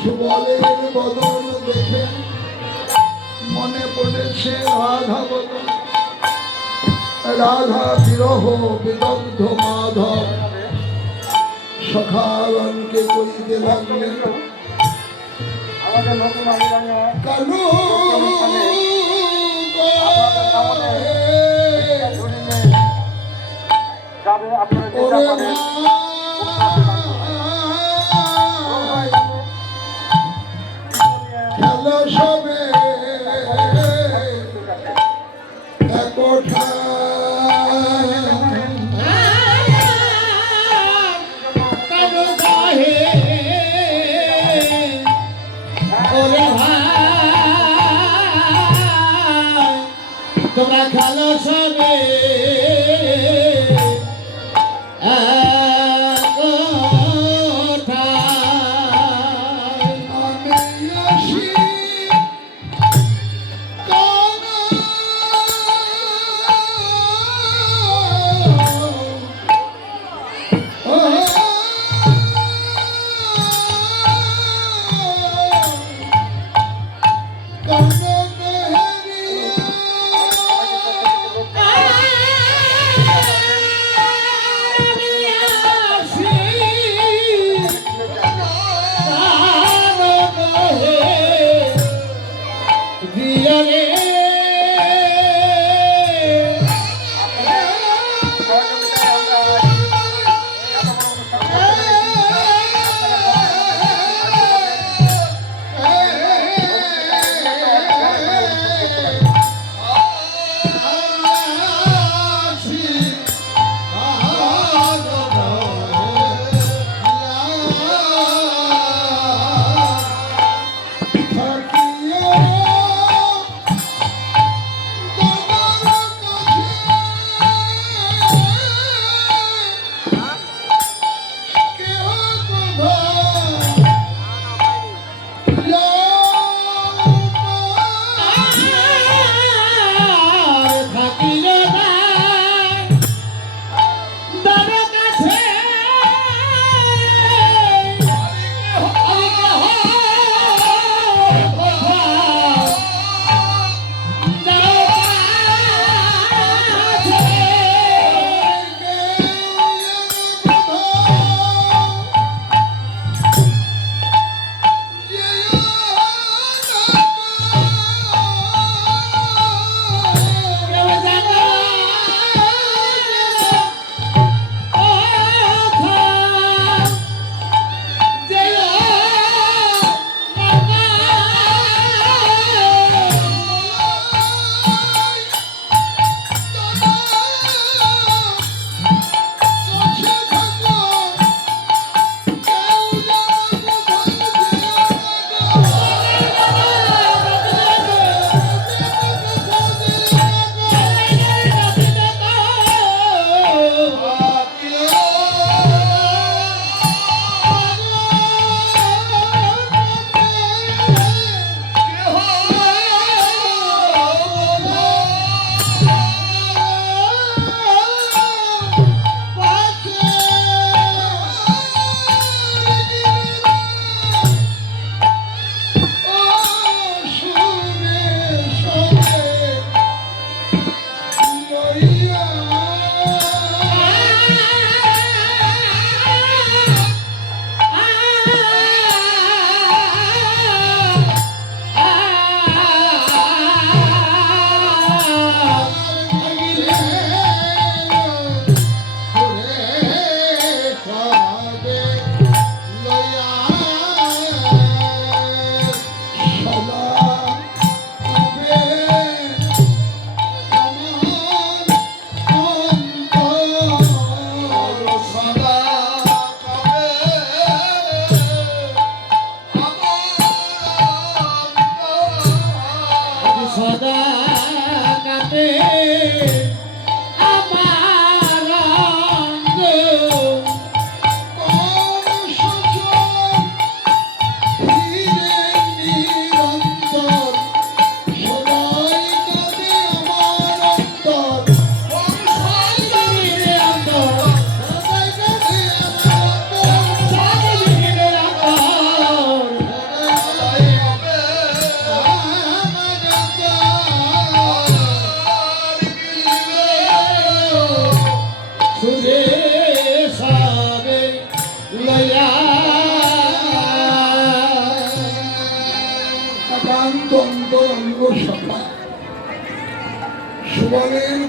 সুবলের বদন দেখে মনে পড়েছে রাধা বদন, রাধা বিরহ বিদগ্ধ মাধব সখাগণকে করিতে লাগলেন কালু ওরে খেলো সবে কোঠা তোমরা খেলো সবে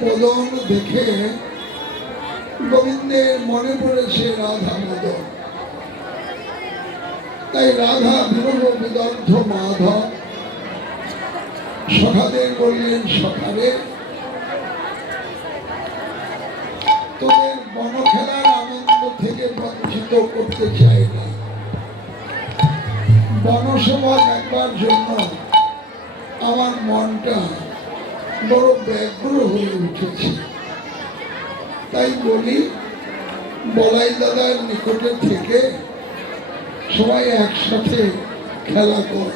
বদন দেখে গোবিন্দের মনে পড়েছে রাধা মদন। তাই রাধা বিরহ বিদগ্ধ মাধব সখাদের বললেন, সখারে তোদের বনখেলার আনন্দ থেকে বঞ্চিত করতে চাই না। বনসভা দেখবার জন্য আমার মনটা বড় ব্যগ্র হয়ে উঠেছে। তাই বলি, বলাই দাদার নিকটে থেকে সবাই একসাথে খেলা কর,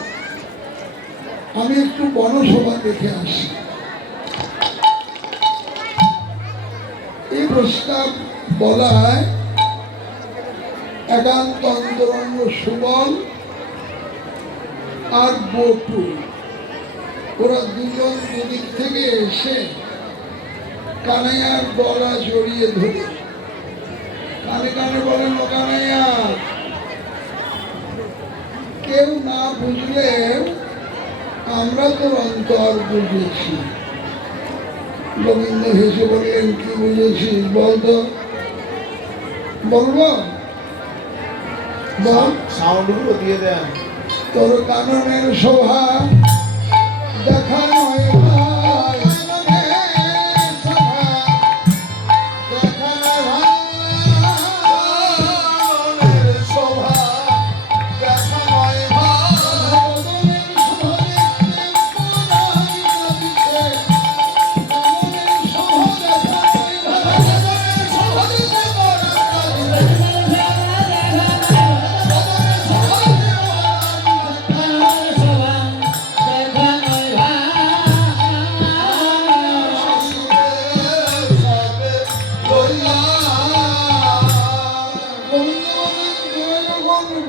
আমি একটু বনসভা দেখে আসি। এই প্রস্তাব বলায় একান্ত অন্তরঙ্গ সুবল আর বটু ওরা দুজন দুদিক থেকে এসে কানাইয়ার গলা জড়িয়ে ধরে কানে কানে বলেন, ও কানাইয়া। কেউ না বুঝলে আমরা তো অন্তর বুঝেছি। গোবিন্দ হেসে বললেন, কি বুঝেছিস বলতো? বলবো? বল। সাউন্ডগুলো দিয়ে দেন। তোর কাননের শোভা দেখা নয় ভাই,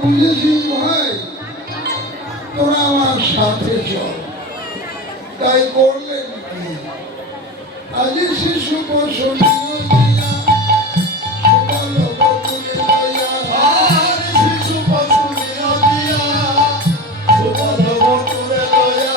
বুঝেছিস ভাই, তোরা আমার সাথে চল। তাই করলেন কি, আজি শিশু বসনীয় দিয়া সুবল বকুলে লইয়া, আর শিশু বসনীয় দিয়া সুবল বকুলে লইয়া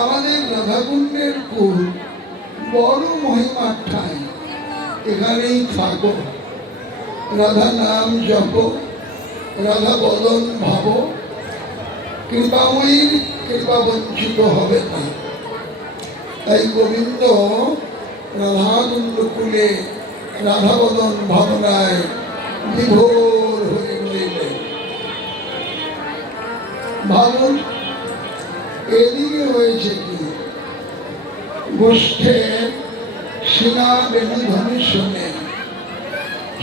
আমাদের রাধাকুণ্ডের কুল বড় মহিমার ঠাই, এখানেই থাকো, রাধা নাম জপ, রাধা বদন ভাব, কৃপাময়ীর কৃপা বঞ্চিত হবে না। তাই গোবিন্দ রাধাকুণ্ড কুলে রাধা বদন ভাবনায় বিভোর হয়ে রইলেন। ভাবুন, এদিকে হয়েছে কি, গোষ্ঠের সিনা বেণুধ্বনি শুনে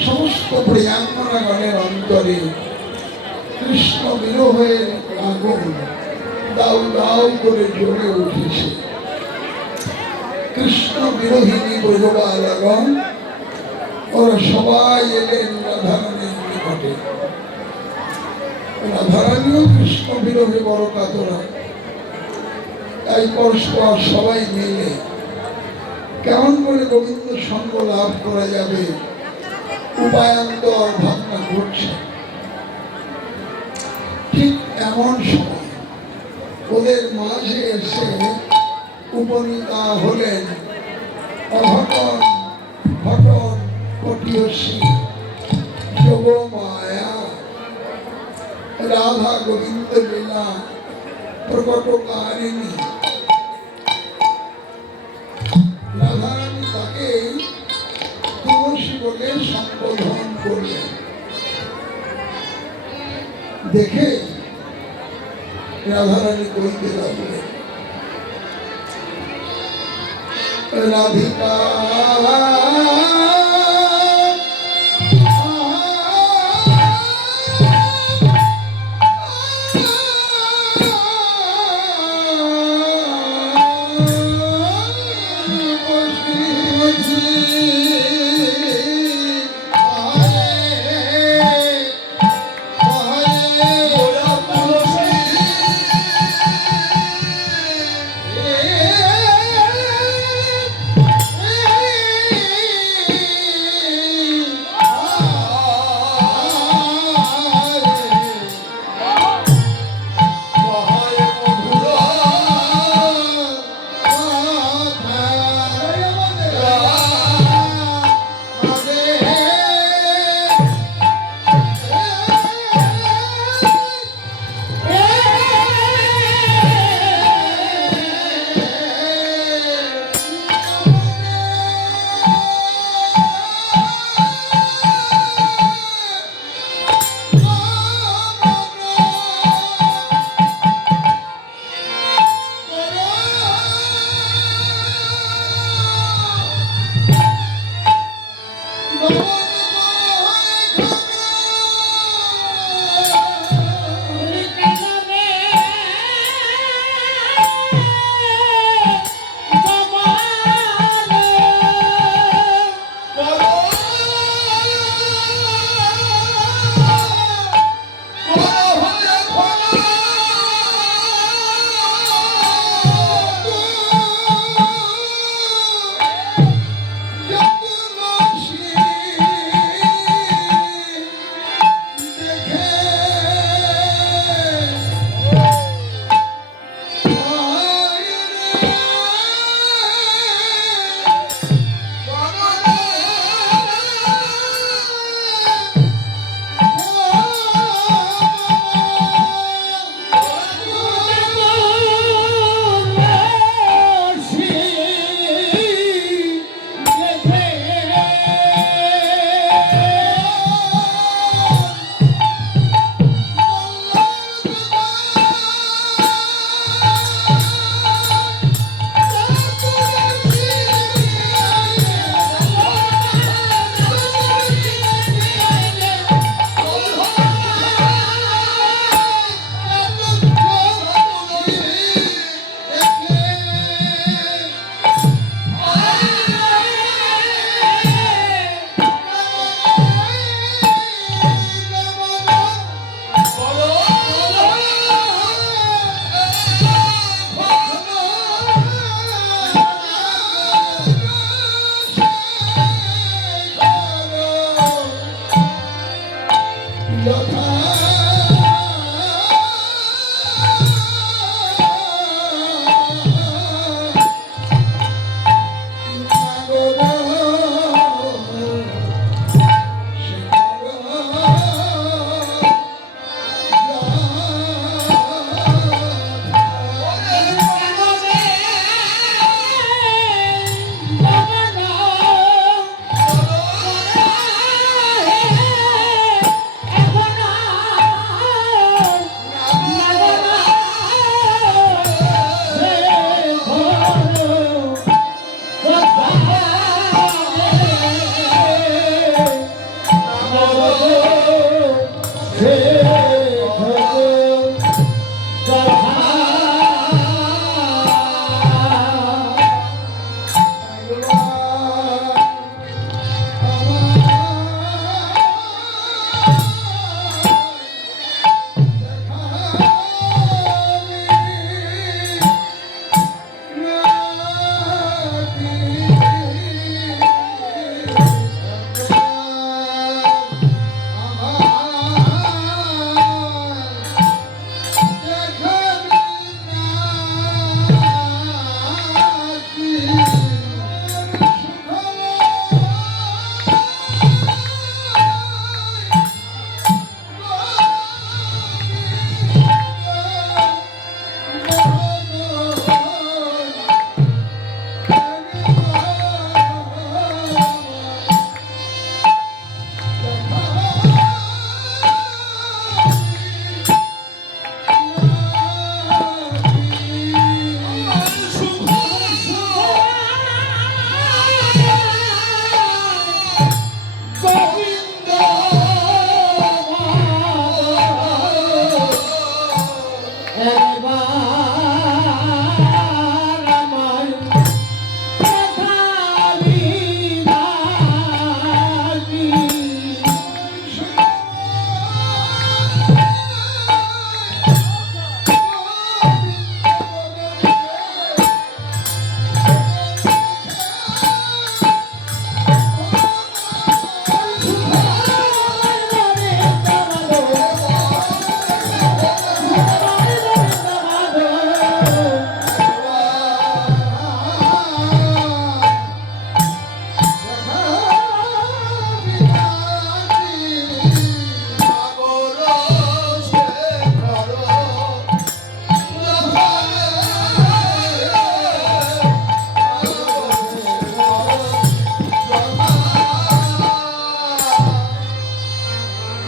সমস্ত প্রিয়াঙ্গনাগণের অন্তরে কৃষ্ণ বিরহের আগুন দাউ দাউ করে জ্বলে উঠেছে। কৃষ্ণ বিরোহিনী ব্রজবালগণ ওরা সবাই এলেন রাধারানীর নিকটে। রাধারানীও কৃষ্ণ বিরহে বড় কাতরা। তাই পরস্পর সবাই মিলে কেমন করে গোবিন্দ সঙ্গ লাভ করা যাবে উপায়ান্তর ভাবনা করছে। ঠিক এমন সময় ওদের মাঝে এসে উপনীতা হলেন অঘটন ঘটন কটিয়সী যোগমায়া রাধা গোবিন্দ লীলা প্রকটকারিণী। রাধারানী তাকে তুলসী বলে সম্বোধন করলেন। দেখে রাধারানী কইতে লাগলেন, রাধিকা একবার আমার কথা বিলাবি।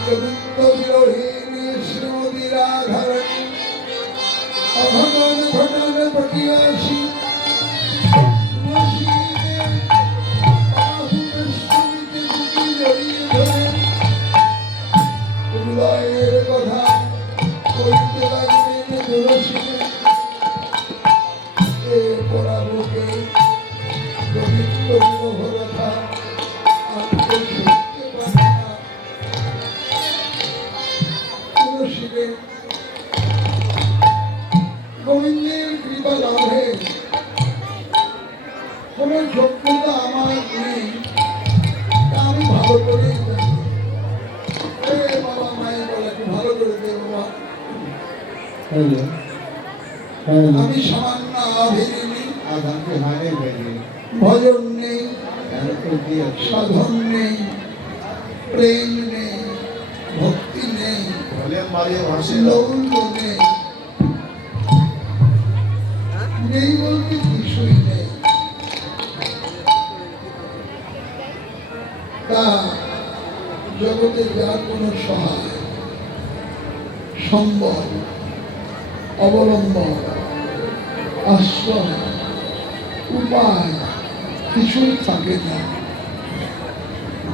গোবিন্দ বিরোহিণী শ্রীমতী রাধারণী অঘটন ঘটন পটিয়াসী হৃদয়ের কথা কইতে লাগলেন তুলসীকে। এ পরালোকে গোবিন্দ বিরহ কথা আনতে শুনতে পারে না। তুলসীকে গোবিন্দের কৃপা লাভে কোন যোগ্যতা আমার নেই, তা আমি ভালো করেই জানি। এ বাবা মায়ের বলে একটু ভালো করে দে বাবা। হ্যালো হ্যালো আমি সামান্য আভিনী, আজ আমাকে হারে বেরিয়ে ভজন নেই, এত দিয়ে সাধন নেই, প্রেম নেই, ভক্তি নেই, বলে মারিয়ে ভাসে লৌল্য নেই, নেই বলতে কিছুই নেই। তা জগতে যার কোনো সহায় সম্বল অবলম্বন আশ্রয় উপায় কিছুই থাকে না,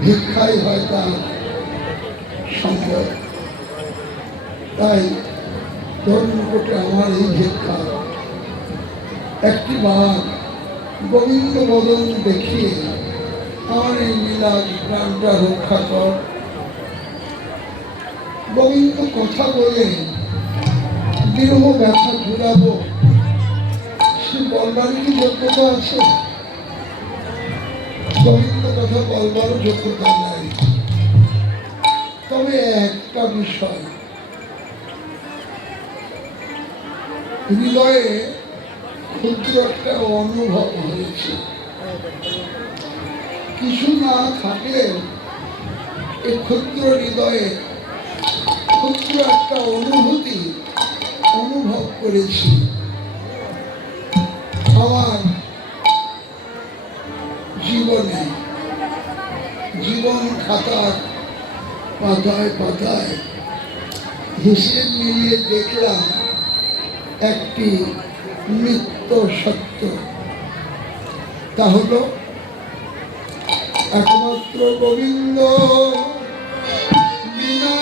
ভিক্ষাই হয় তার সম্বল। তাই ধর্মকোটে আমার এই ভিক্ষা, একটি বার গোবিন্দ বদন দেখিয়ে আমার এই লীলার প্রাণটা রক্ষা কর। গোবিন্দ কথা বলে বিরহ ব্যথা ঘুরাবো, সে বলবার কি যোগ্যতা আছে? গোবিন্দ কথা বলবার যোগ্যতা নাই। তবে একটা বিষয়, হৃদয়ে ক্ষুদ্র একটা অনুভব হয়েছে। কিছু না থাকলে এই ক্ষুদ্র হৃদয়ে ক্ষুদ্র একটা অনুভূতি অনুভব করেছি। আমার জীবনে জীবন খাতার পাতায় পাতায় হিসেব মিলিয়ে দেখলাম একটি নিত্য সত্য, তা হলো একমাত্র গোবিন্দ বিনা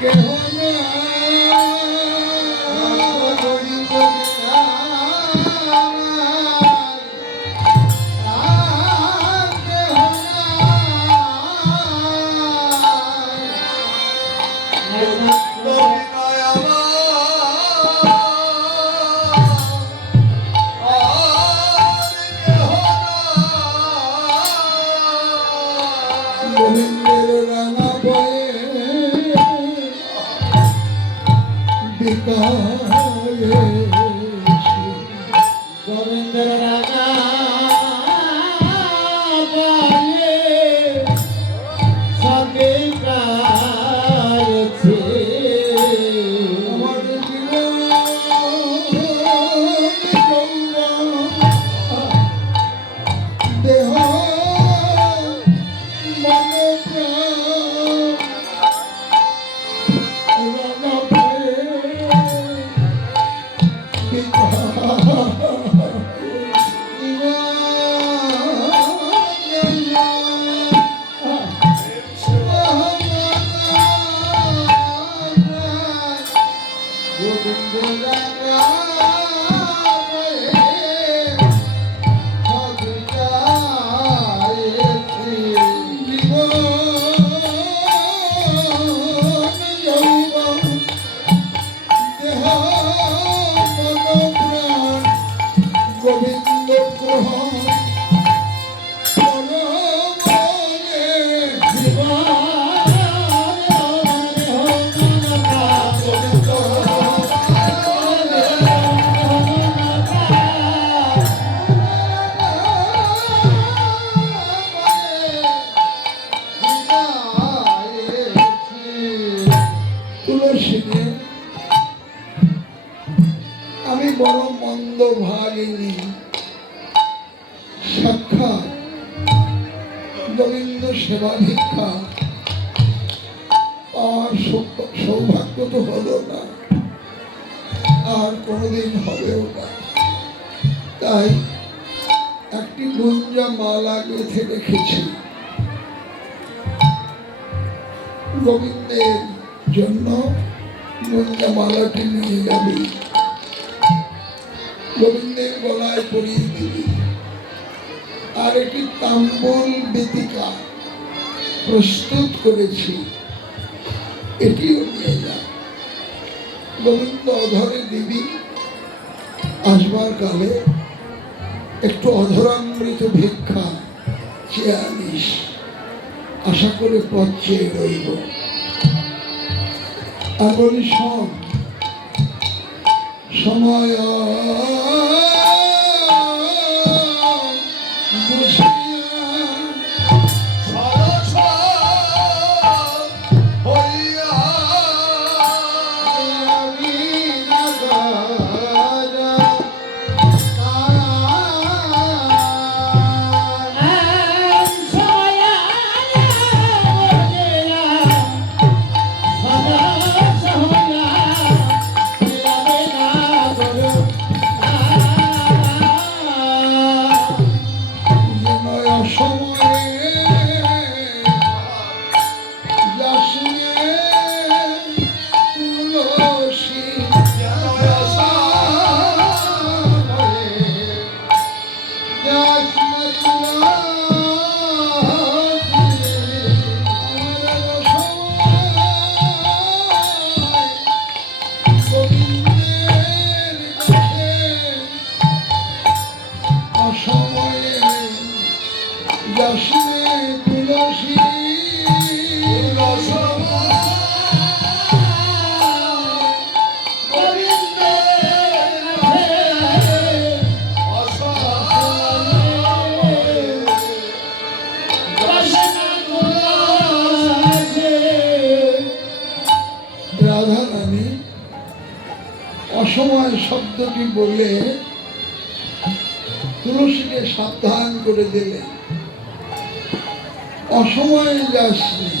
কেহ ভিক্ষা, গোবিন্দ সেবা ভিক্ষা আর সৌভাগ্য তো হলো না, আর কোনোদিন হবেও না। তাই একটি গুঞ্জা মালা গেঁথে রেখেছি গোবিন্দের জন্য। গুঞ্জা মালাটি নিয়ে যাবি, গোবিন্দের গলায় পরিয়ে দিবি। আর একটি তাম্বুল বেদিকা প্রস্তুত করেছি, এটিও নিয়ে যা। গোবিন্দ অধরে দিবি, আসবার কালে একটু অধরামৃত ভিক্ষা চেয়ে আনিস, আশা করে পথ চেয়ে রইব। আর বলি সব সময় বুঝিয়া অসময় শব্দটি বলে তুলসীকে সাবধান করে দিলে, অসময়ে যাসনি।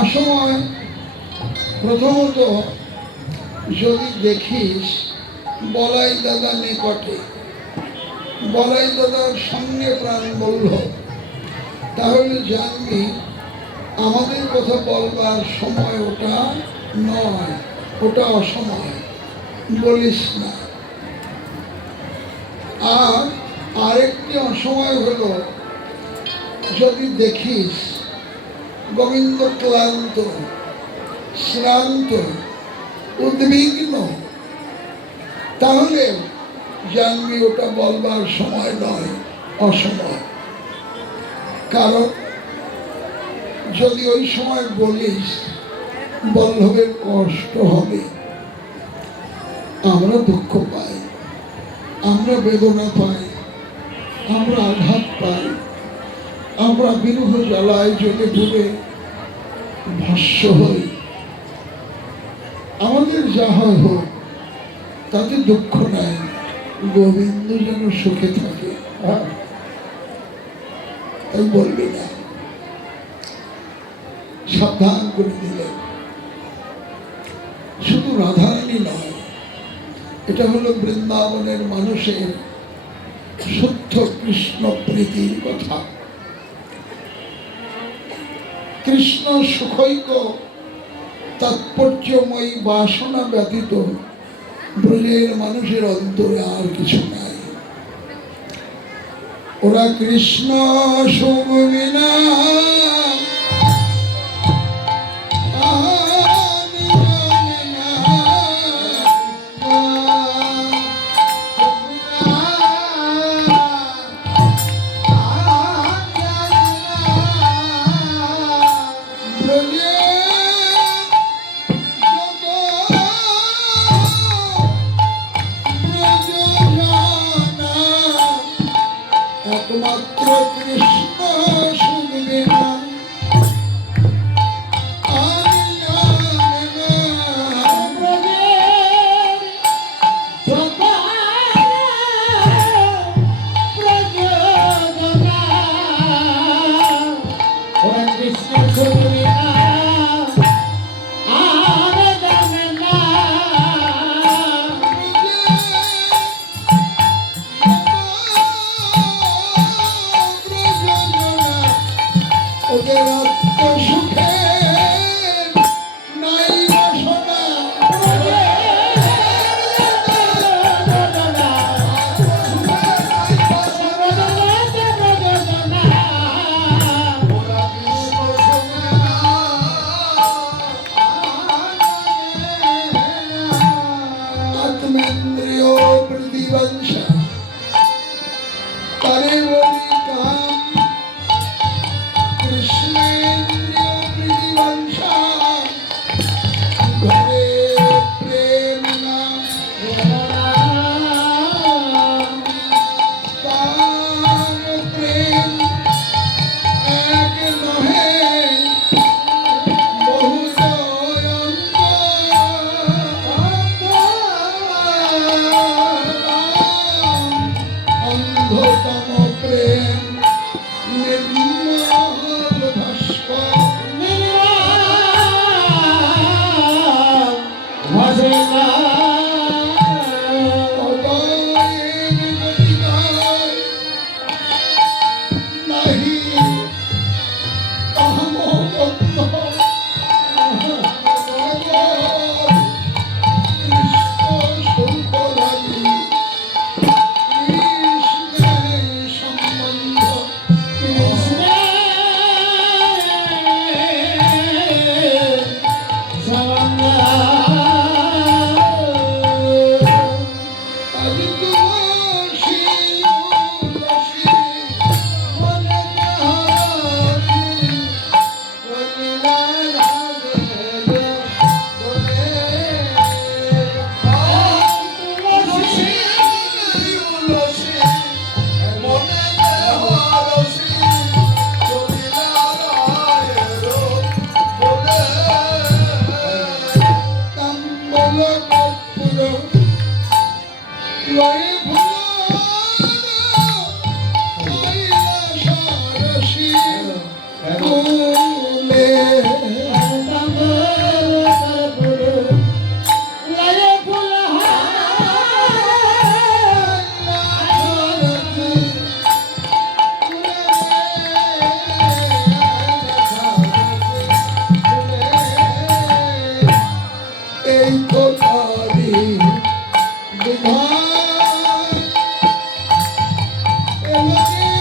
অসময় প্রথমত যদি দেখিস বলাই দাদা নিকটে, বলাই দাদার সঙ্গে প্রাণ বলল, তাহলে জানবি আমাদের কথা বলবার সময় ওটা নয়, ওটা অসময়, বলিস না। আর আরেকটি অসময় হলো যদি দেখিস গোবিন্দ ক্লান্ত, শ্রান্ত, উদ্বিগ্ন, তাহলে জানবি ওটা বলবার সময় নয়, অসময়। কারণ যদি ওই সময় বলিস বল্লভের কষ্ট হবে, আমরা দুঃখ পাই, আমরা বেদনা পাই, আমরা আঘাত পাই, আমরা বিরহ জ্বালায় জ্বলে পুড়ে ভস্য হই। আমাদের যা হয় হোক, তাতে দুঃখ নাই, গোবিন্দ যেন সুখে থাকে। তাই বলবি না, সাবধান করে দিলেন। শুধু রাধারানী নয়, এটা হলো বৃন্দাবনের মানুষের শুদ্ধ কৃষ্ণ প্রীতির কথা। কৃষ্ণ সুখৈক তাৎপর্যময়ী বাসনা ব্যতীত ব্রজের মানুষের অন্তরে আর কিছু নাই। ওরা কৃষ্ণ সুখ বিনা একমাত্র কৃষ্ণ শুনবে না, করবেন নির্মল ভাস্কর অদয়ের গতিদায় নাহি কামবন্ধ এই তো তারি বিধান এলাকে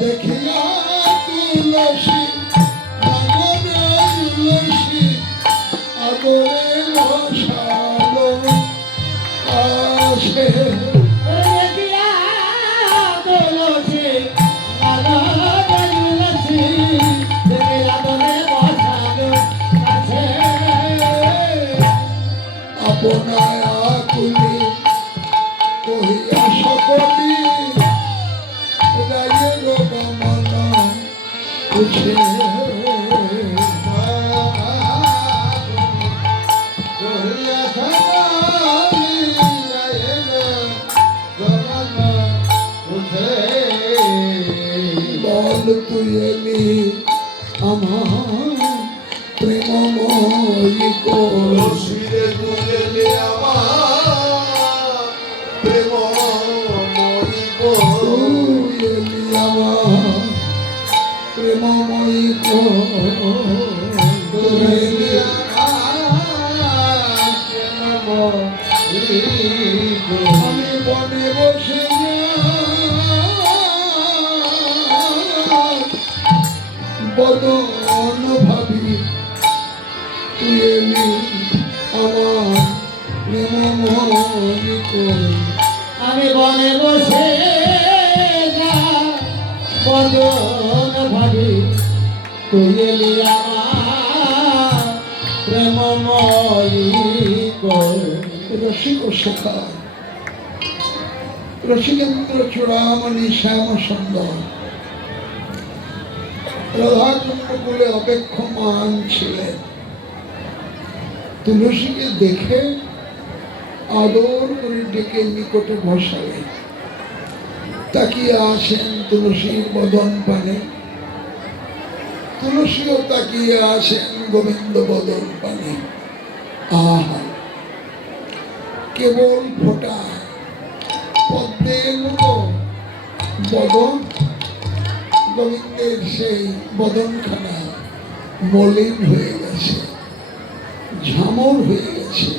দেখিয়া তুলসী রামনে তুলসী আদরে বসালো কাছে আপনায় আকুলি কহিয়া সকলি রাজের গমন উঠে বল তুই এলি আমার প্রেমময়ী কলসি রসিরে তুলে আমার প্রেমময়ী তুই এলি আমার প্রেমময়ী কলসি আমি বনে বসে বদন ভাবি তুই এলি আমার প্রেমময়ী কলসি আমি বনে বসে বদন ভাবি তুই এলি আমার প্রেমময়ী রসিক শেখা রসিকেন্দ্র চূড়ামণি শ্যাম সুন্দর রাধাচন্দ্র বলে অপেক্ষমান ছিলেন তুলসীকে দেখে আদর করে ডেকে নিকটে বসালেন তাকিয়ে আছেন তুলসীর বদন পানে তুলসীও তাকিয়ে আছেন গোবিন্দ বদন পানে আহা কেবল ফোটা পদ্মের মতো বদন গোবিন্দের সেই বদনখানা মলিন হয়ে গেছে ঝামর হয়ে গেছে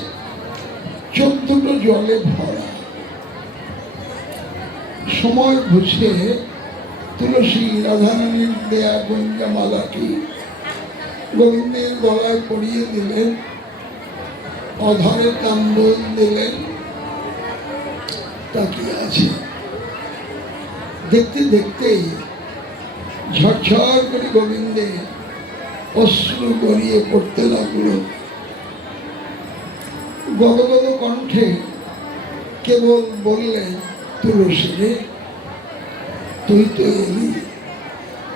চোখ দুটো জলে ভরা সময় বুঝে তুলসী রাধারানীর দেয়া গঞ্জামালাটি গোবিন্দের গলায় পরিয়ে দিলেন, অধরে তাম্বুল দিলেন, তাকিয়ে আছে। দেখতে দেখতেই ঝরঝর করে গোবিন্দে অশ্রু গড়িয়ে পড়তে লাগলো। গদগদ কণ্ঠে কেবল বললেন, তুলসী রে, তুই তো এলি,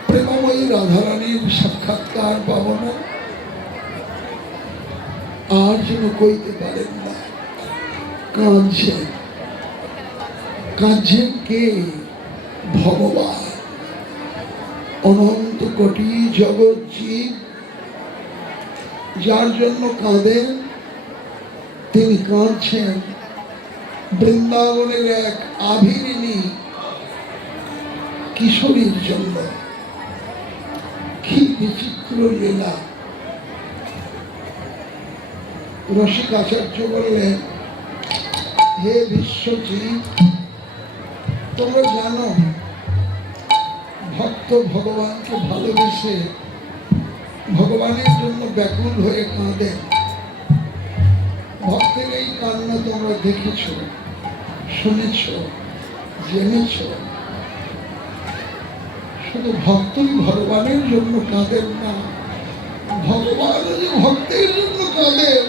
প্রেমময়ী রাধারানীর সাক্ষাৎকার পাব না? আর যেন কইতে পারেন না, কাঁদছেন। কাঁদছেন কে? ভগবান, অনন্ত কোটি জগৎ জীব যার জন্য কাঁদেন, তিনি কাঁদছেন বৃন্দাবনের এক আভিরিনী কিশোরীর জন্য। কি বিচিত্র লীলা! রসিক আচার্য বললেন, হে বিশ্বজিৎ, তোমরা জানো ভক্ত ভগবানকে ভালোবেসে ভগবানের জন্য ব্যাকুল হয়ে কাঁদেন। ভক্তের এই কান্না তোমরা দেখেছ, শুনেছ, জেনেছ। শুধু ভক্তই ভগবানের জন্য কাঁদেন না, ভগবান যে ভক্তের জন্য কাঁদেন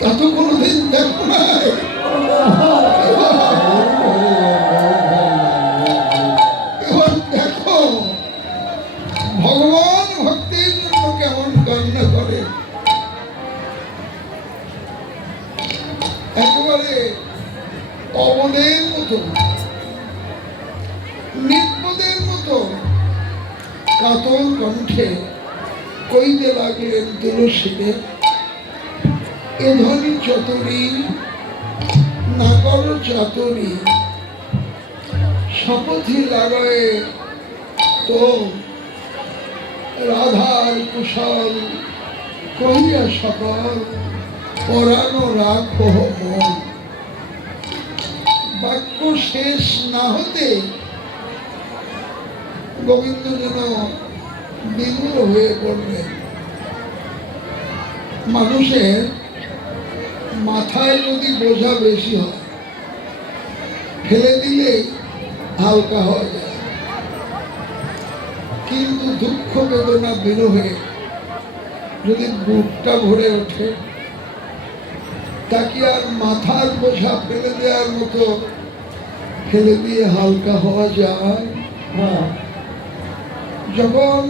তা তো কোনোদিন দেখো নাই। এবার দেখো ভগবান ভক্তের জন্য কেমন কান্না করে। একেবারে অবদের মতো, নির্বোধের মতো কাতর কণ্ঠে কইতে লাগলেন, তুলসীকে, এ ধনী চতরি না করো চাতরি, শপথি লাগায় তো রাধার কুশল কহিয়া সকল পরানো রাখো মন। বাক্য শেষ না হতে গোবিন্দ যেন বিমূঢ় হয়ে পড়লেন। মানুষের মাথায় যদি বোঝা বেশি হয়, ফেলে দিলেই হালকা হয়ে যায়, কিন্তু দুঃখ বেদনা বিরহে যদি বুকটা ভরে ওঠে, তাকে আর মাথার বোঝা ফেলে দেওয়ার মতো ফেলে দিয়ে হালকা হওয়া যায়? যখন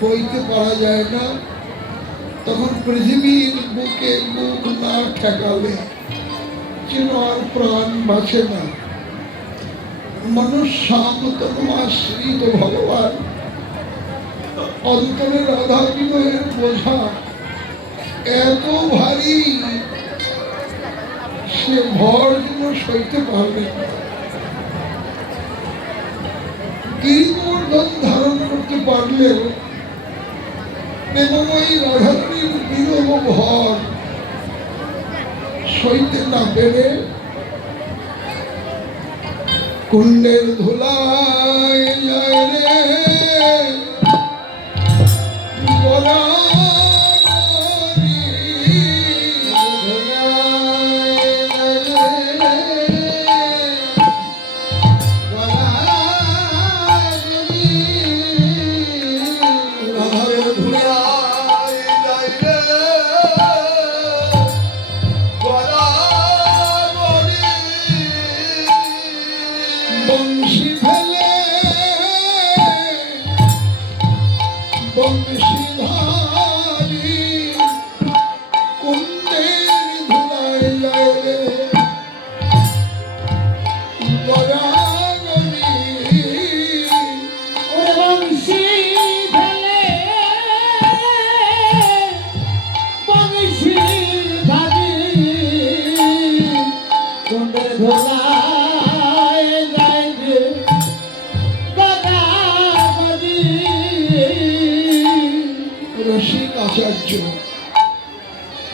বইতে পারা যায় না, তখন পৃথিবীর বুকে বুক না ঠেকালে যেন আর প্রাণ বাঁচে না। মনুষ্যামতমাশ্রিত ভগবান অন্তরে রাধা বিনয়ের বোঝা এত ভারী, সে ভর যেন সইতে পারবে না। গিরিগোবর্ধন ধারণ করতে পারলেও প্রেমময়ী রাধারানীর বিরহ ভর সইতে না পেরে কুণ্ডের ধুলায় যায় রে বংশী ফেলে বংশীধারী কুণ্ডের ধুলায় যায় রে গরাগরি। বংশী ফেলে বংশী ধারি কুণ্ডের ধুলায় যায় রে গদাগদি। রসিক আচার্য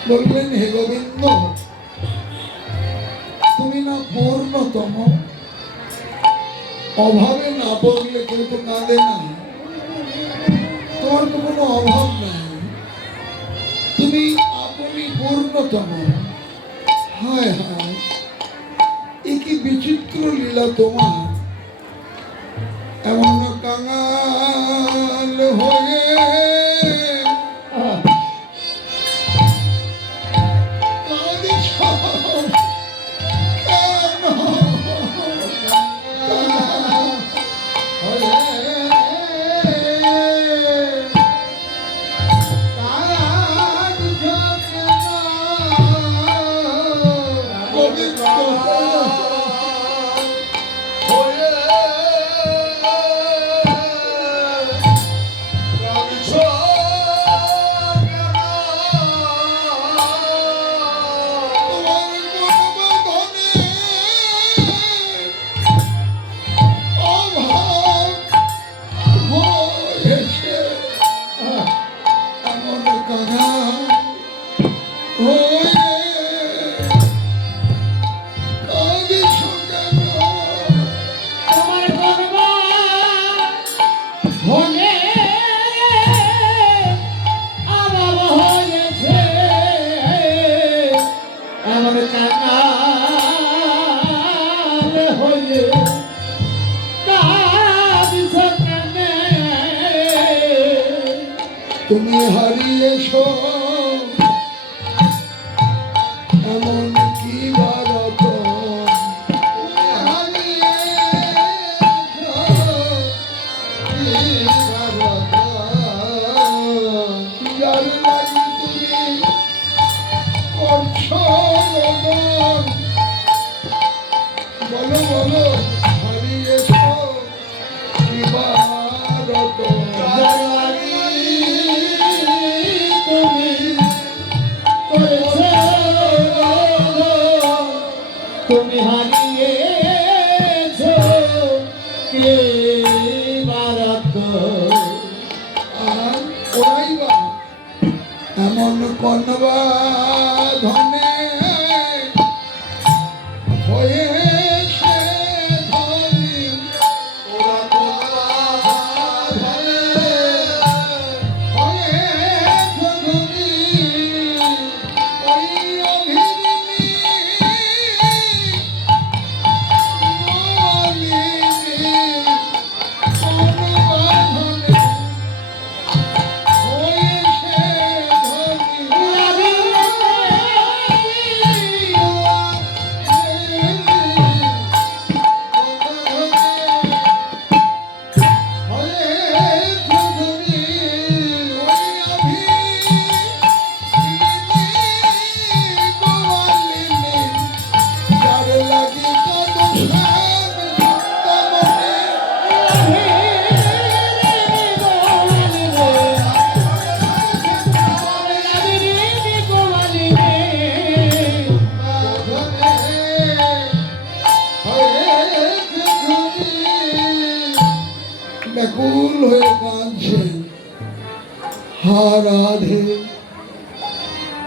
বললেন, হে গোবিন্দ, তুমি না পূর্ণতম, অভাবে না পড়লে কেউ তো কাঁদে না। তোমার তো কোনো অভাব নাই, তুমি আপনি পূর্ণতম। হায় হায়, এ কি বিচিত্র লীলা তোমার। এমন কাঙাল হয়ে কাঁদিস কেন? তোমার গর্বা হলে আবাব হয়েছে আমার কাঙাল হয়ে কাঁদিছ কেন? তুমি হারিয়েছ এমন কি ভারত, যার লাগি তুমি করছ রোদন। বলো বলো, হারিয়েছ কি ভারত। যার লাগি তুমি করেছ তুমি হারিয়েছ কে ভারত। আর ওরাই বা এমন কনবা ধনে হয়েছে ধনী। হয়েছে ধনী, ওই অভিমানী মালিনী কনবা ধনে হয়েছে ধনী। ব্যাকুল হয়ে কাঁদছেন। হা রাধে,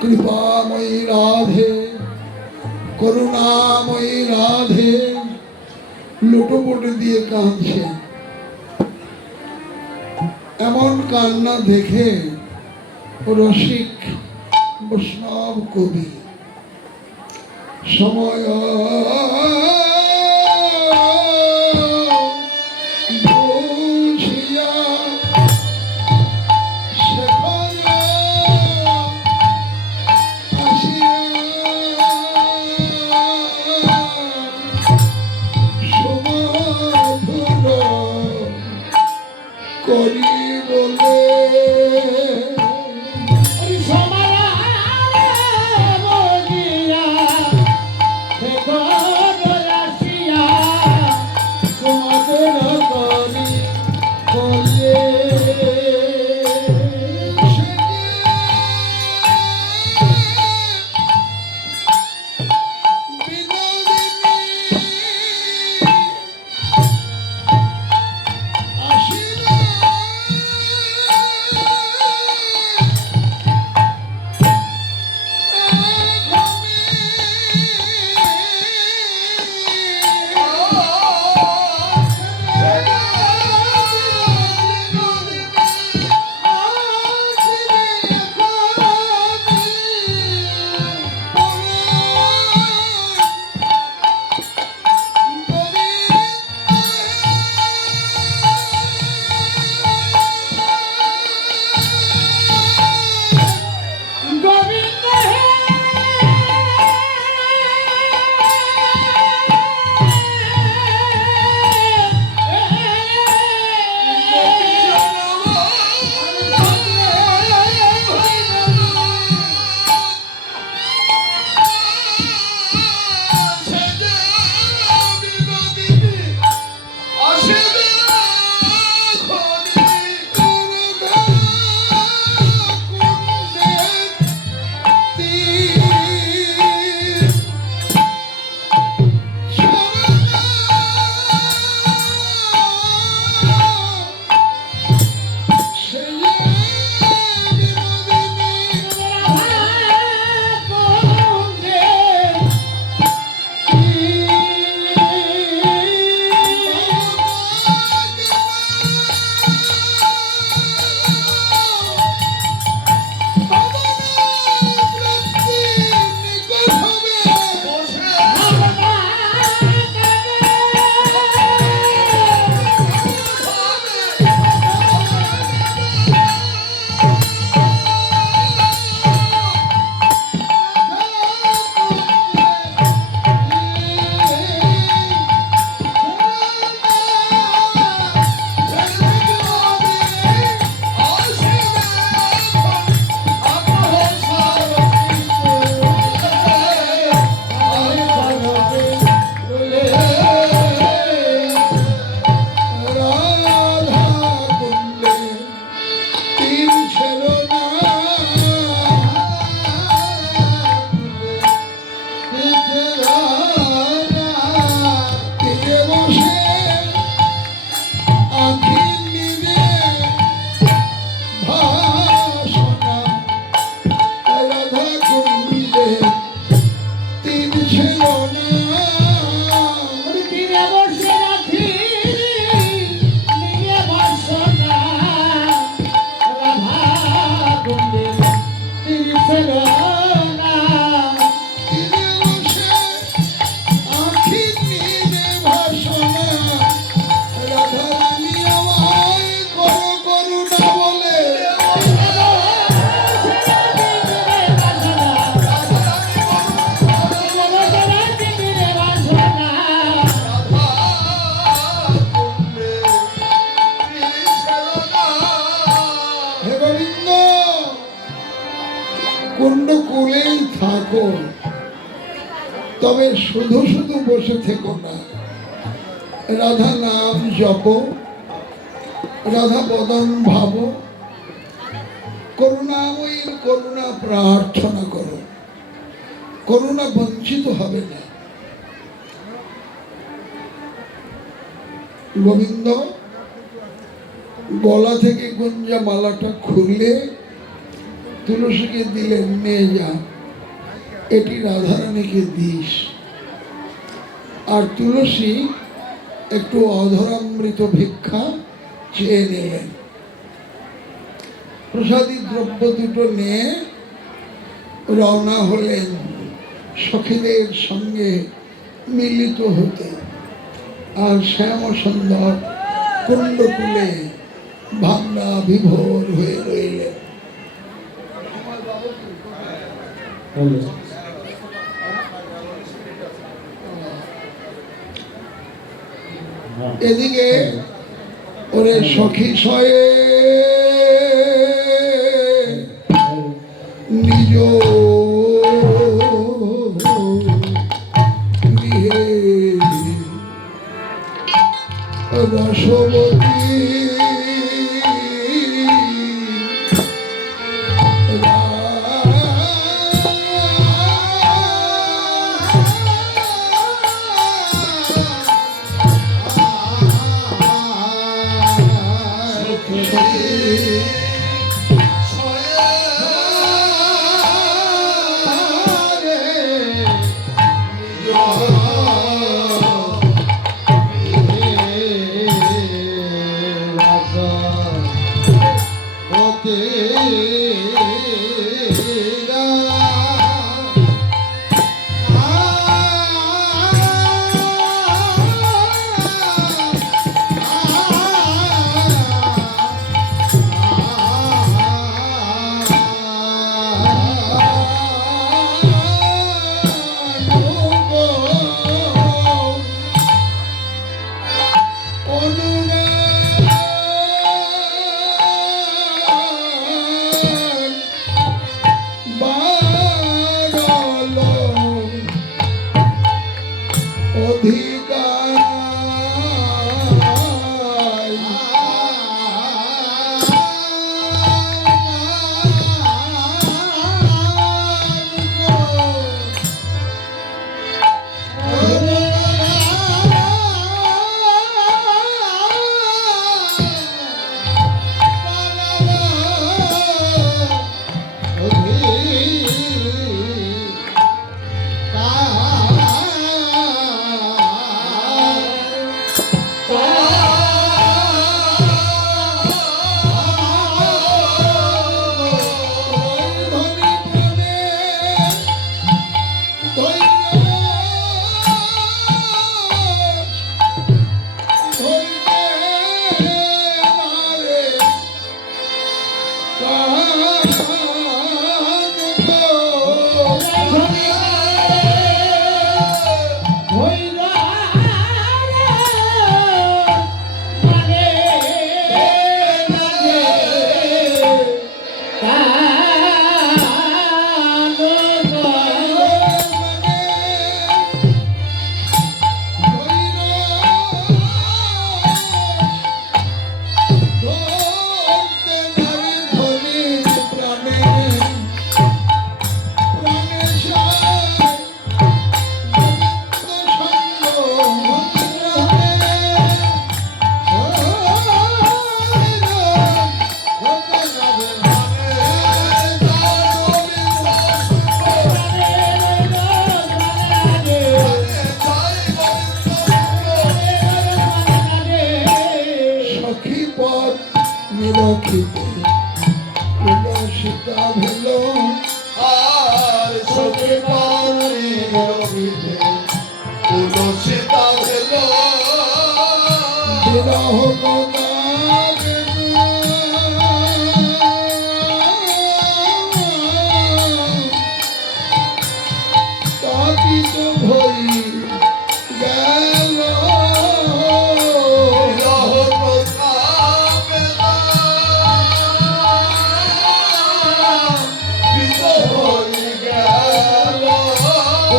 কৃপাময়ী রাধে, করুণাময়ী রাধে, লোটোপটে দিয়ে কাঁদছেন। এমন কান্না দেখে রসিক বৈষ্ণব কবি সময় বুঝিয়া সেখানে আসিয়া সমাধুর করি বলে আসিয়া কুলেই থাকো, তবে শুধু শুধু বসে থেকো না। রাধা নাম জপ, রাধা বদন ভাবো, করুণাময়ীর করুণা প্রার্থনা করো, করুণা বঞ্চিত হবে না। গোবিন্দ গলা থেকে গুঞ্জা মালাটা খুলে তুলসীকে দিলেন, নিয়ে যা, এটি রাধারানীকে দিস। আর তুলসী একটু অধরামৃত ভিক্ষা চেয়ে নিলেন। প্রসাদী দ্রব্য দুটো নিয়ে রওনা হলেন সখীদের সঙ্গে মিলিত হতে। আর শ্যাম সুন্দর কুণ্ডকুলে ভাবনা বিভোর হয়ে রইলেন। এদিকে ওরে সখী শয়ে নিজ গৃহে রসবতী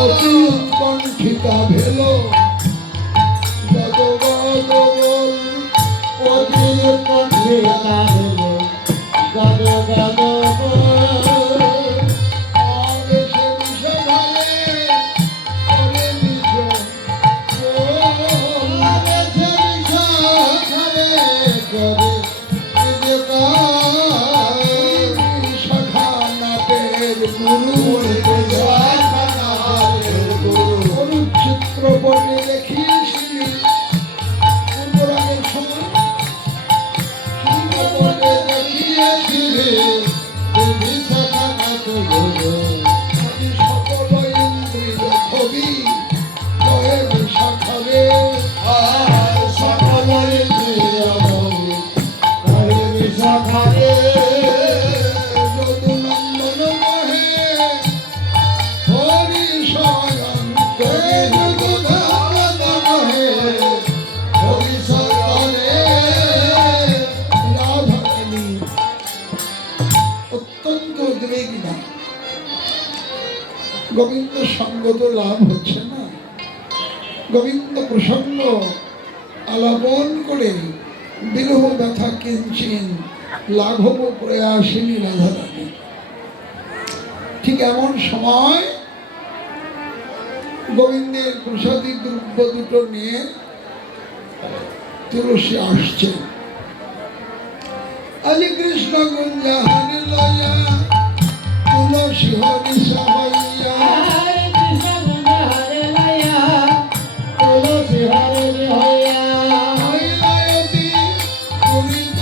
অতি উৎকণ্ঠিতা ভেল গদ গদ বল অতি উৎকণ্ঠিতা হইল গদ গদ বল। আবেশে বিষধারে করে নিজ বল। আবেশে বিষধারে করে নিজ কাজ। শাখা নাটের গুরু অনুচিত্র বনে দেখিয়েছিলি পূর্বরাগের সময় বনে দেখিয়েছিলে তুমি শাখানাতে গুরু। আমি সকল ইন্দ্রিয় কবি জয়ে শাখারে সকল ইন্দ্রিয় ভোগে করে বিষধারে। যদুনন্দন মহে হরি শয়ন করে রাধারানী অত্যন্ত উদ্বেগিনা। গোবিন্দ সঙ্গ তো লাভ হচ্ছে না, গোবিন্দ প্রসন্ন আলাপন করে বিরহ ব্যথা কিঞ্চিন লাঘব প্রয়াসিনী রাধারানী। ঠিক এমন সময় গোবিন্দের প্রসাদী দ্রব্য দুটো নিয়ে তুলসী আসছে। আলি কৃষ্ণ গুঞ্জা হরি লয়া তুলসী হরি সহাইয়া হরে কৃষ্ণ গঙ্গা হরে লয়া তুলসী হরে হইয়া। হইলায়তি পুরিত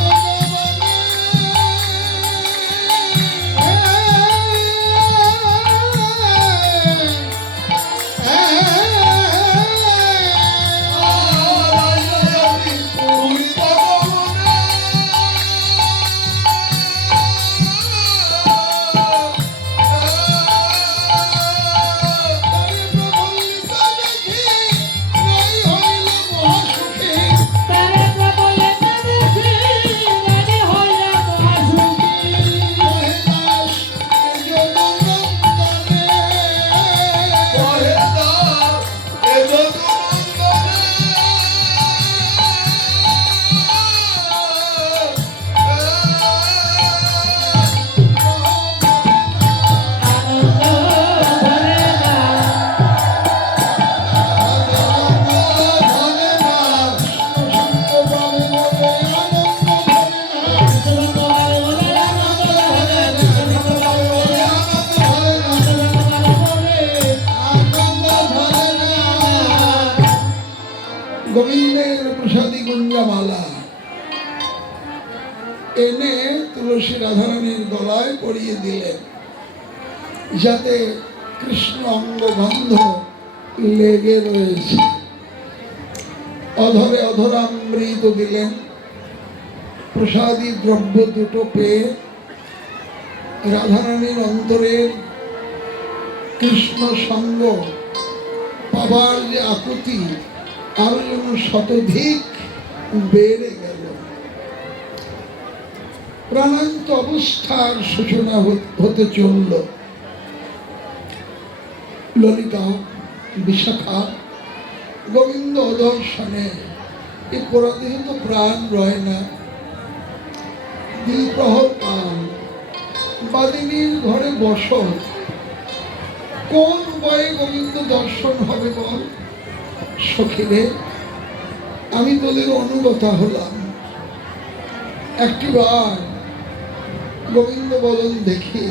তারে প্রবলে দেখি মনে হইয়া মহাসুখী। আনন্দ ধরে না সুরঙ্গমারে বলে আনন্দ ধরে না। সুরঙ্গমারে বলে আনন্দ ধরে না। সুরঙ্গমারে বলে আনন্দ ধরে না। গোবিন্দের প্রসাদী গুঞ্জামালা এনে তুলসী রাধারানীর গলায় পরিয়ে দিলেন, যাতে কৃষ্ণ অঙ্গবন্ধ লেগে রয়েছে। অধরে অধরামৃত দিলেন। প্রসাদী দ্রব্য দুটো পেয়ে রাধারানীর অন্তরের কৃষ্ণ সঙ্গ পাবার যে আকুতি আরো যেন শতধিক বেড়ে গেল। প্রাণান্ত অবস্থার সূচনা হতে চলল। ললিতা বিশাখা গোবিন্দ দর্শনে এই পরাদেহ তো প্রাণ রয় না। দ্বিপ্রহর পান বাদিনীর ঘরে বস, কোন উপায়ে গোবিন্দ দর্শন হবে বল? সখীরে আমি তোদের অনুগতা হলাম, একটিবার গোবিন্দ বলন দেখি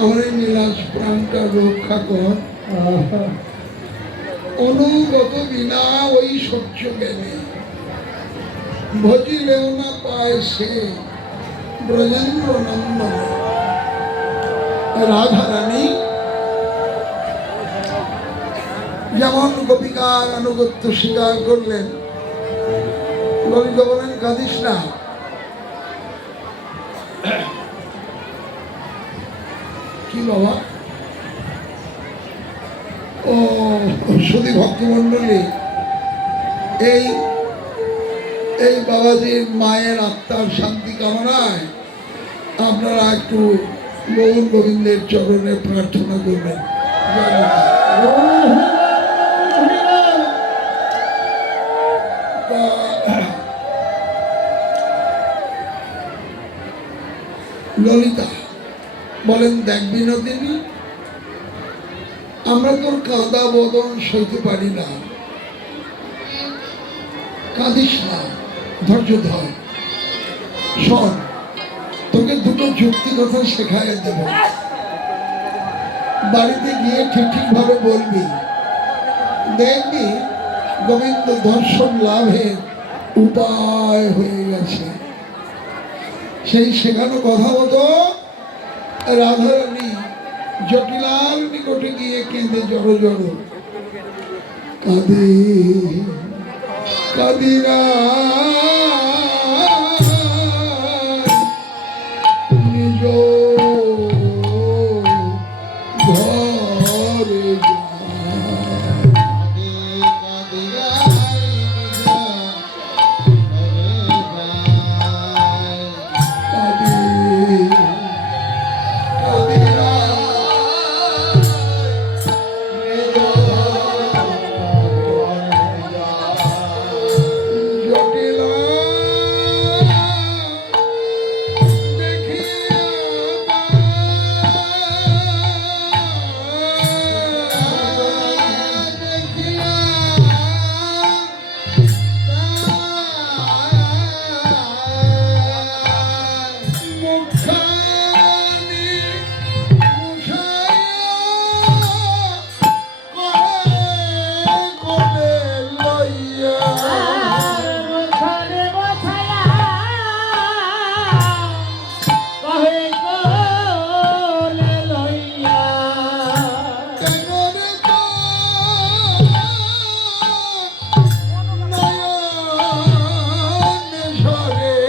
আমার এই নীলাজ প্রাণটা রক্ষা কর। অনুগত বিনা ওই সহ্য জ্ঞানে ভজিলেও না পায় সে ব্রজেন্দ্র নন্দন। রাধারানী যেমন গোপিকার আনুগত্য স্বীকার করলেন, গোবিন্দ বলেন কাঁদিস না, কি বাবা? ও সুধী ভক্তমণ্ডলী, এই এই বাবাজির মায়ের আত্মার শান্তি কামনায় আপনারা একটু গৌর গোবিন্দের চরণে প্রার্থনা করবেন। জয় মাতা। ললিতা বলেন, দেখ বিনোদিনী, আমরা তোর কাঁদা বদন সইতে পারি না, কাঁদিস না, ধৈর্য ধর। শোন, তোকে দুটো যুক্তি কথা শেখায় দেব, বাড়িতে গিয়ে ঠিকভাবে বলবি, দেখবি গোবিন্দ দর্শন লাভের উপায় হয়ে গেছে। সেই শেখানো কথা মতো রাধারানী জটিলার নিকটে গিয়ে কেঁদে জড়ো জড়ো কাঁদে কাদিরা নিজ ঘরে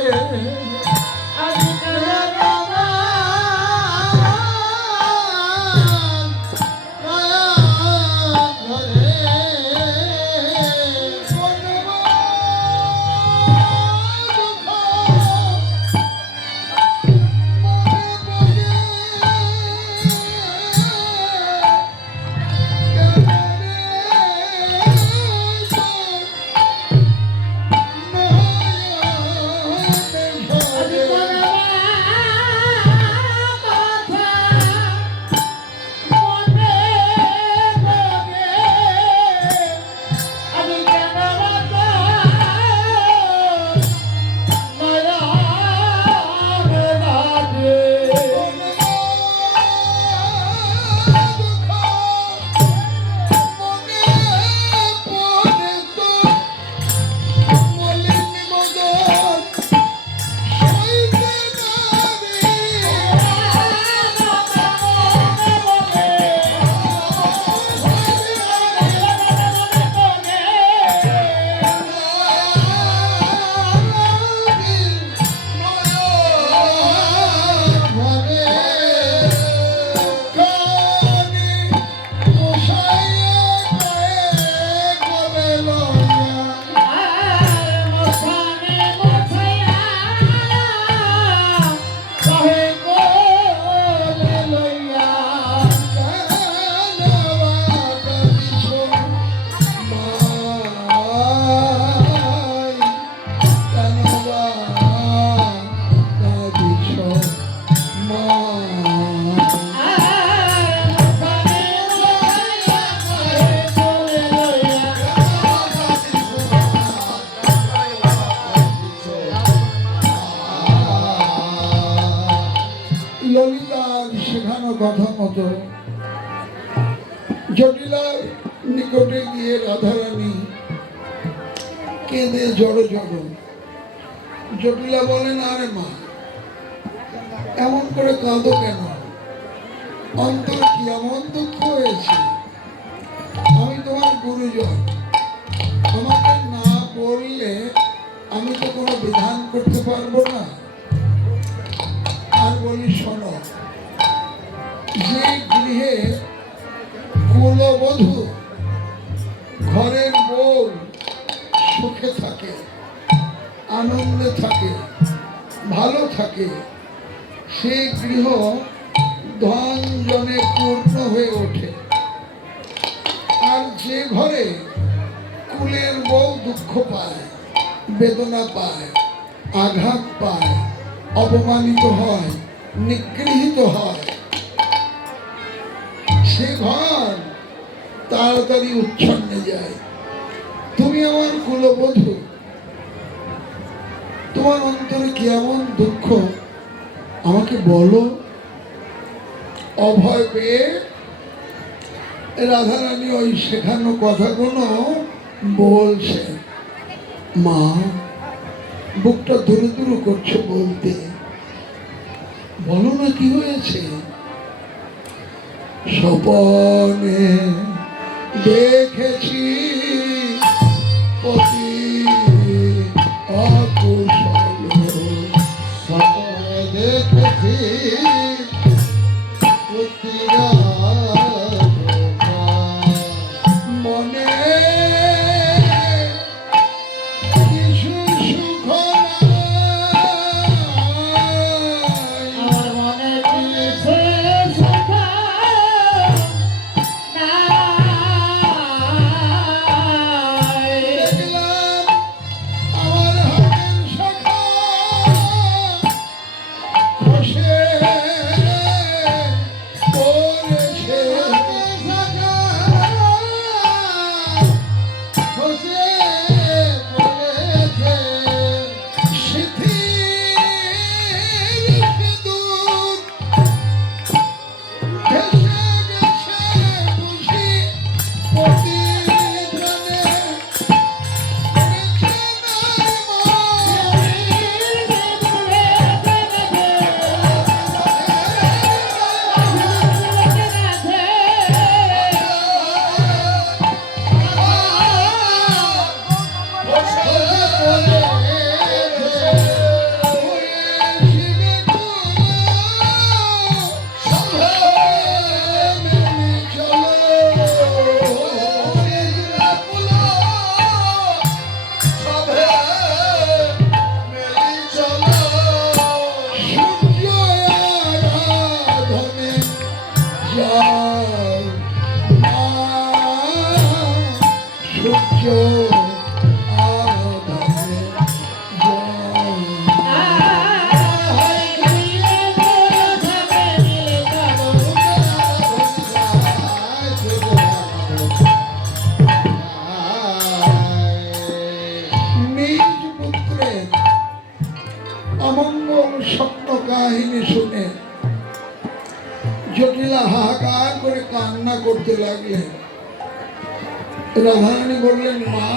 ললিতার শেখানো কথা মতো জটিলার নিকটে গিয়ে রাধারানী কেঁদে জড়ো জড়ো। জটিলা বলেন, আরে মা, এমন করে কাঁদো কেন? অন্তর কি এমন দুঃখ হয়েছে? আমি তোমার গুরুজন, আমাকে না বললে আমি তো কোনো বিধান করতে পারবো না। আর বলি, শোনো, যে গৃহে কুলবধূ ঘরের বউ সুখে থাকে, আনন্দে থাকে, ভালো থাকে, সে গৃহ ধন জনে পূর্ণ হয়ে ওঠে। আর যে ঘরে কুলের বউ দুঃখ পায়, বেদনা পায়, আঘাত পায়, অপমানিত হয়, নিগৃহীত হয়, সে ঘর তাড়াতাড়ি উচ্ছন্নে যায়। তুমি আমার কুলবধূ, তোমার অন্তরে কি এমন দুঃখ আমাকে বলো। অভয় পেয়ে রাধারানী ওই শেখানো কথাগুলো বলছে। মা, বুকটা দুরু দুরু করছে বলতে, বলো না কি হয়েছে। স্বপনে দেখেছি পতি অকুশল, স্বপ্নে দেখেছি পুত্রীরা মনে কিছু সুখ নাই। আমার মনে কিছু সুখ নাই। দেখলাম আমার হাতের শাখা খসে পড়েছে। শিথিল সিঁদুর ভেসে গেছে বুঝি প্রতিদানে। পড়েছে সূর্য আরাধনে নিজ পুত্রের অমঙ্গল স্বপ্ন কাহিনী শুনে জটিলা হাহাকার করে কান্না করতে লাগলেন। রাধারানী বললেন, মা,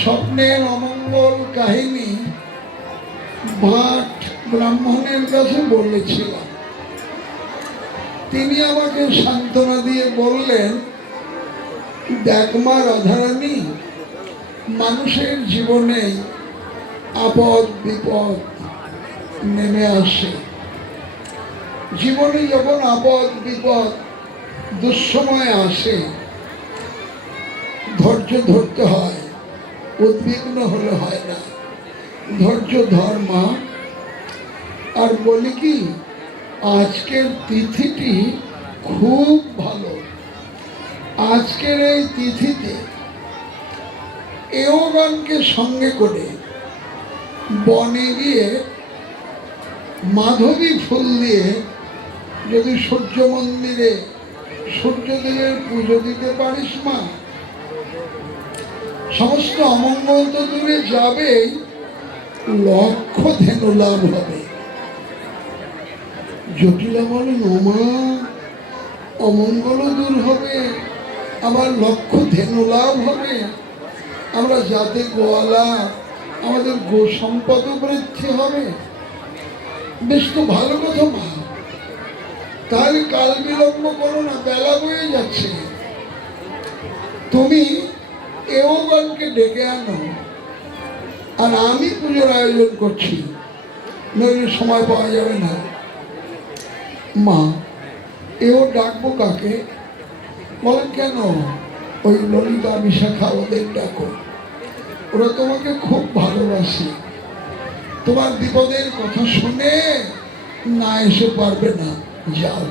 স্বপ্নের অমঙ্গল কাহিনী ভাট ব্রাহ্মণের কাছে বলেছিলাম। তিনি আমাকে সান্ত্বনা দিয়ে বললেন, দেখ মা রাধারানী, মানুষের জীবনে আপদ বিপদ নেমে আসে। জীবনে যখন আপদ বিপদ দুঃসময় আসে, ধৈর্য ধরতে হয়, উদ্বিগ্ন হলে হয় না। ধৈর্য ধর মা। আর বলি কি, আজকের তিথিটি খুব ভালো। আজকের এই তিথিতে এওগানকে সঙ্গে করে বনে গিয়ে মাধবী ফুল দিয়ে যদি সূর্য মন্দিরে সূর্যদেবের পুজো দিতে পারিস মা, সমস্ত অমঙ্গল তো দূরে যাবেই, লক্ষ ধেনু লাভ হবে। জটিলা বলেন, ওমা, অমঙ্গলও দূর হবে, আবার লক্ষ ধেনু লাভ হবে। আমরা যাতে গোয়ালা, আমাদের গো সম্পদ বৃদ্ধি হবে। বেশ তো ভালো কথা মা, তাহলে কাল বিলম্ব করো না, বেলা বয়ে যাচ্ছে। তুমি এওগানকে ডেকে আনো, আর আমি পুজোর আয়োজন করছি, নইলে সময় পাওয়া যাবে না। মা, এও ডাকবো কাকে? বলেন, কেন? ওই ললিতা বিশাখা ওদের ডাকো, ওরা তোমাকে খুব ভালোবাসে। তোমার বিপদের কথা শুনে না এসে পারবে না, যাও।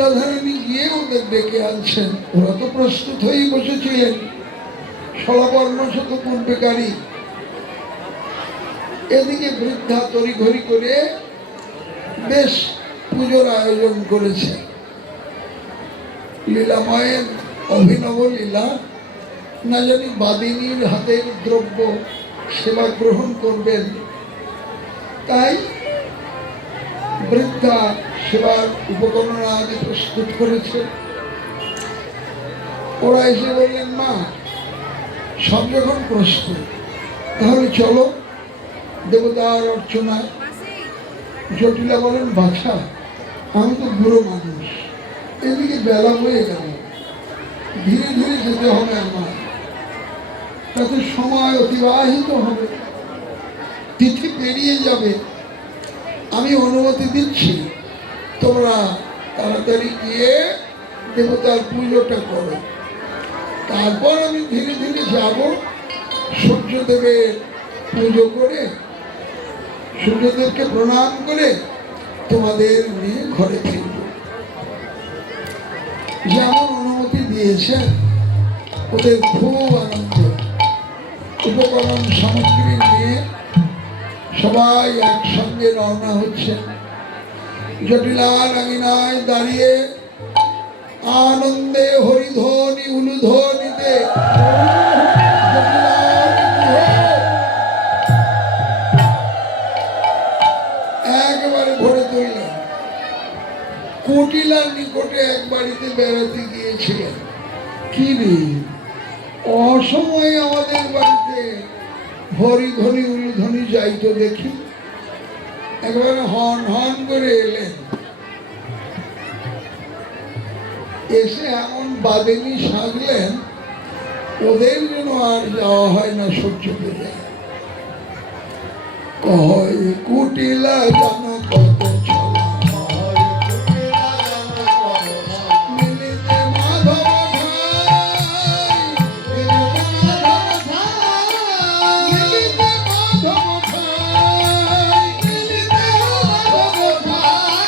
রাধারানী গিয়ে ওদের ডেকে আনছেন। ওরা তো প্রস্তুত হয়েই বসেছিলেন, সলাবর্ণ শত পূর্বেকারী। এদিকে বৃদ্ধা তড়িঘড়ি করে বেশ পুজোর আয়োজন করেছে। লীলাময়ের অভিনব লীলা, না জানি বাদিনীর হাতের দ্রব্য সেবা গ্রহণ করবেন, তাই বৃদ্ধা সেবার উপকরণ আদি প্রস্তুত করেছে। ওরা এসে বললেন, মা সব যখন প্রস্তুত তাহলে চলো দেবতার অর্চনায়। জটিলা বলেন, বাছা আমি তো বুড়ো মানুষ, এদিকে বেলা হয়ে গেল, ধীরে ধীরে যেতে হবে আমার, তাতে সময় অতিবাহিত হবে, তিথি পেরিয়ে যাবে। আমি অনুমতি দিচ্ছি, তোমরা তাড়াতাড়ি গিয়ে দেবতার পুজোটা করো, তারপর আমি ধীরে ধীরে যাব, সূর্যদেবের পুজো করে সূর্যদেবকে প্রণাম করে তোমাদের নিয়ে ঘরে ফিরব। যেমন অনুমতি দিয়েছেন, ওদের খুব আনন্দ। উপকরণ সামগ্রী নিয়ে সবাই একসঙ্গে রওনা হচ্ছেন। জটিলার আঙিনায় দাঁড়িয়ে আনন্দে হরিধ্বনি উলুধ্বনিতে একেবারে ভরে তুললেন। কুটিলার নিকটে এক বাড়িতে বেড়াতে গিয়েছিলেন। কি রে, অসময়ে আমাদের বাড়িতে হরিধ্বনি উলুধ্বনি যাইতো দেখি। একবারে হন হন করে এলেন, এসে এমন বাদেনি সাজলেন, ওদের জন্য আর যাওয়া হয় না সহ্য করে। কয় কুটিলা জানো কত ছলা, মিলিতে মাধব ঠাই, মিলিতে মাধব ঠাই,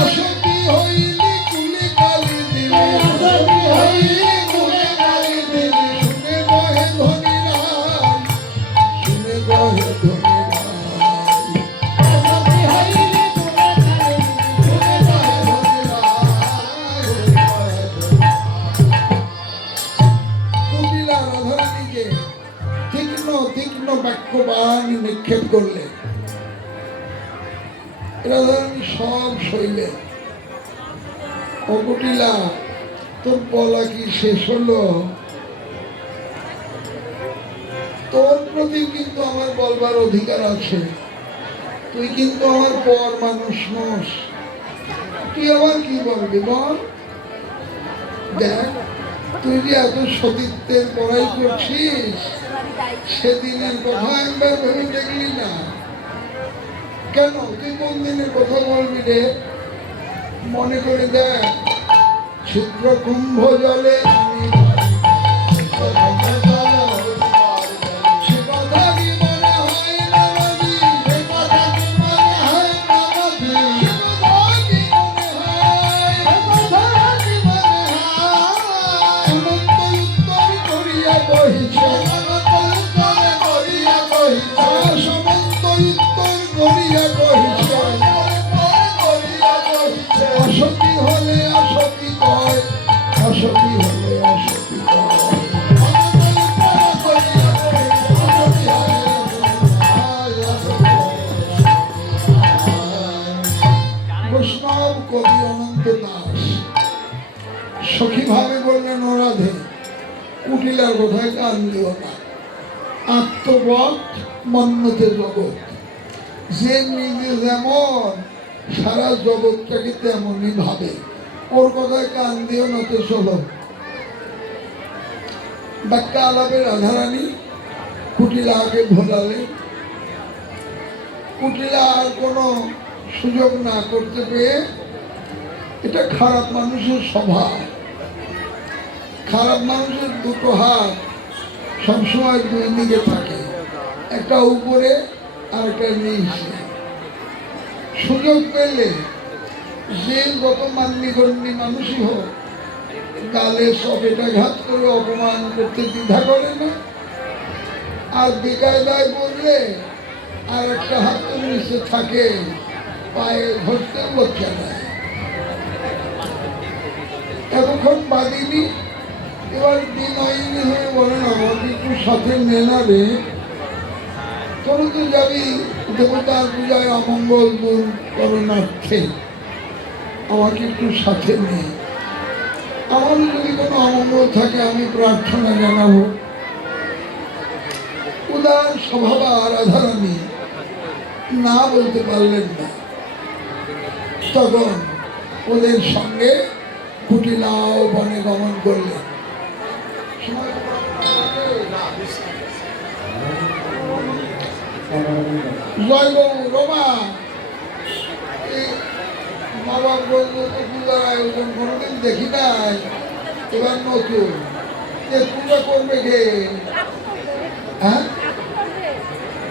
অসতী হইলি কুলি কালি দিলে, শুনে বহে ধনী রায়, শুনে বহে ধনী রায়। কুটিলা রাধারানীকে তীক্ষ্ণ তীক্ষ্ণ বাক্যবাণ নিক্ষেপ করলেন। রাধারানী সব সইলেন। ও কুটিলা, তোর বলা কি শেষ হলো? তোর প্রতি কিন্তু আমার বলবার অধিকার আছে। তুই কিন্তু আমার পর মানুষ নস, তুই আবার কি বলবি বল? দেখ, তুই যে এত সতীত্বের বড়াই করছিস, সেদিনের কথা একবার ভেবে দেখলি না? কেন, তুই কোন দিনের কথা বলবি রে? মনে করে দেখ, ছিদ্র কুম্ভ জলে আমি সে কথা কি মনে হয় না নদী? সে কথা কি মনে হয় না নদী? সে কথা কি মনে হয়? সে কথা কি মনে হয়? অনন্ত উত্তর করিয়া বহিছে, অনন্ত উত্তর করিয়া বহিছে, সমন্ত উত্তর করিয়া বহিছে, অসতী হলে অসতী কয়, অসতী হলে অসতী কয়। বৈষ্ণব কবি অনন্ত দাস সখীভাবে বললেন, ও রাধে, কুটিলার কোথায় কান দিও না। আত্মবৎ মন্যতে জগৎ, যে নিজে যেমন সারা জগৎটাকে তেমনই ভাবে, ওর কথায় কান দিও না তো চলো। বাক্যা আলাপে রাধারানী কুটিলাকে ভোলালেন। কুটিলা আর কোনো সুযোগ না করতে পেয়ে, এটা খারাপ মানুষের স্বভাব। খারাপ মানুষের দুটো হাত সবসময় দুই দিকে থাকে, একটা উপরে আর একটা নিচে। সুযোগ পেলে যে যত মান্যগণ্যী মানুষই হোক গালে সবেটা ঘাত করে অপমান করতে দ্বিধা করে না, আর বেকায়দায় বললে আর একটা হাত তো নিচে থাকে, পায়ে ঘষতে লজ্জা নেয়। এতক্ষণ বাদিনি, এবার বিনয়িনী হয়ে বলেন আমাকে একটু সাথে নেনারে, তোর তো যাবি দেবতার পূজায় অমঙ্গল দূর করণার্থে, আমাকে একটু সাথে নেই। আমার যদি কোনো অমঙ্গল থাকে আমি প্রার্থনা জানাবো। উদার স্বভাবা রাধারানী না বলতে পারলেন না। তখন ওদের সঙ্গে কুটিলাও বনে গমন করলেন। জয় বাবু রমা, নবাব বলবো তো পূজার আয়োজন কোনোদিন দেখি নাই, এবার নতুন পূজা করবে কে? হ্যাঁ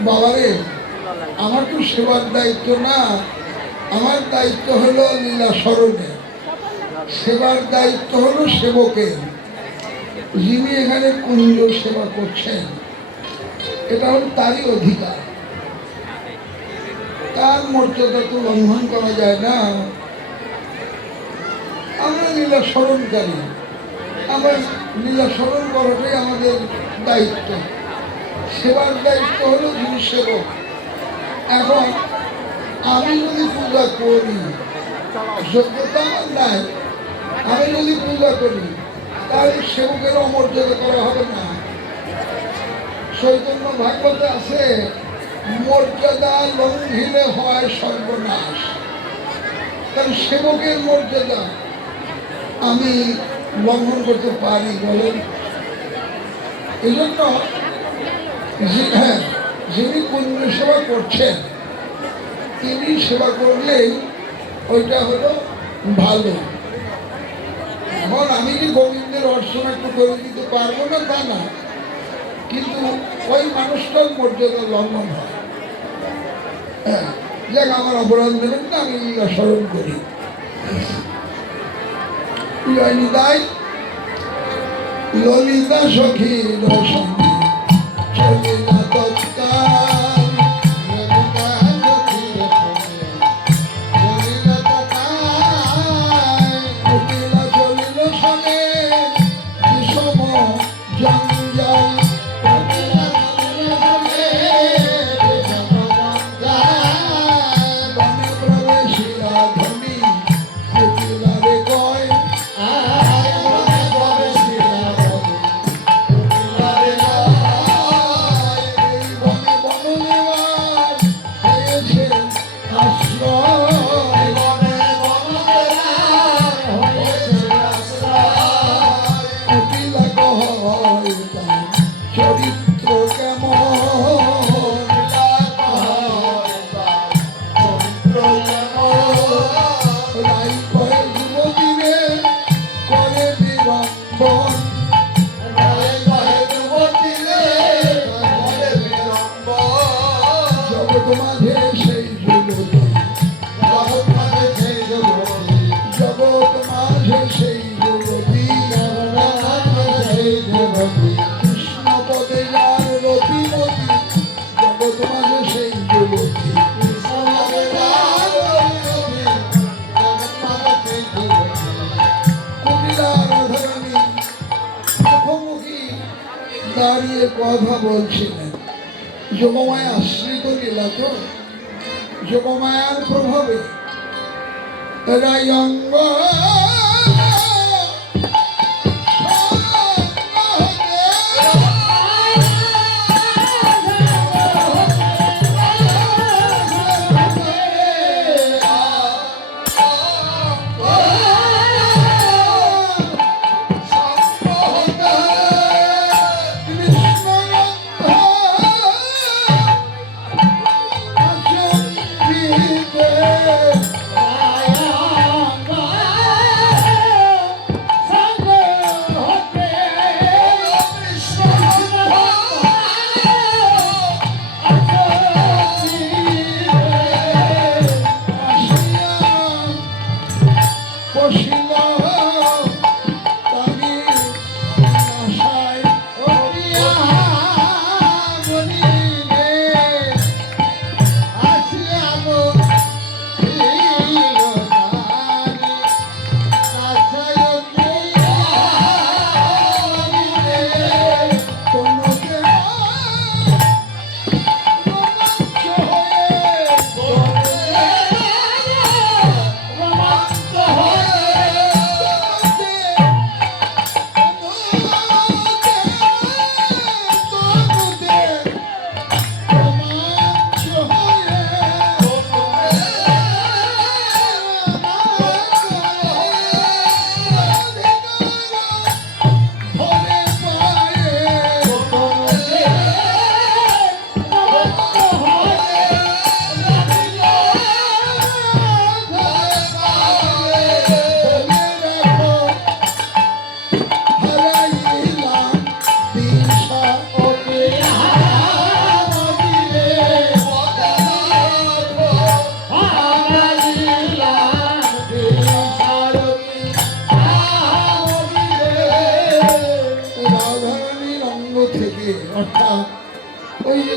বাবারে, আমার তো সেবার দায়িত্ব না, আমার দায়িত্ব হলো লীলা স্মরণে, সেবার দায়িত্ব হলো সেবকের। যিনি এখানে কুঞ্জ সেবা করছেন এটা হল তারই অধিকার, তার মর্যাদা তো লঙ্ঘন করা যায় না। আমরা লীলা স্মরণকারী, আমরা লীলা স্মরণ করাটাই আমাদের দায়িত্ব। সেবার দায়িত্ব হলো যিনি সেবক। এখন আমি যদি পূজা করি, যোগ্যতা আমার নাই, আমি যদি পূজা করি তাহলে সেবকের অমর্যাদা করা হবে না। চৈতন্য ভাগবতে আছে, মর্যাদা লঙ্ঘিলে হয় সর্বনাশ। কারণ সেবকের মর্যাদা আমি লঙ্ঘন করতে পারি বলেন? এই জন্য হ্যাঁ, যিনি কুঞ্জ সেবা করছেন তিনি সেবা করলেই ওইটা হলো ভালো। এখন আমি কি গোবিন্দের অর্চনা একটু করে দিতে পারবো না তা না, কিন্তু ওই মানুষটার মর্যাদা লঙ্ঘন হয়। হ্যাঁ, যাক আমার অপরাধ দেবেন না, আমি লীলা স্মরণ করি। ললিতাই ললিতা সখীর সঙ্গে চলিলা তৎকাল, ললিতা সখীর সঙ্গে চলিলা তৎকাল, কুটিলা চলিল সঙ্গে বিষম জঞ্জাল, কুটিলা চলিল সঙ্গে বিষম জঞ্জাল, বনে প্রবেশিলা ধনী কুটিলারে কয়, আয় মনে প্রবেশিলা ধনী কুটিলারে কয়, এই বনে বনদেবার হয়েছে আশ্রয়, বনে বনদেবার হয়েছে আশ্রয়, কুটিলা কয় তার চরিত্র কেমন, রাই কয় যুবতীরে করে বিড়ম্বন, জগৎ মাঝে সেই যুবতী, জগৎ মাঝে সেই যুবতী, কৃষ্ণ পদে যার রতিমতী, জগৎ মাঝে সেই যুবতী। কুটিলা রাধারানী মুখোমুখি দাঁড়িয়ে কথা বলছিলেন। যোগমায়া আশ্রিত লীলা তো, যোগমায়ার প্রভাবে রায়ঙ্গ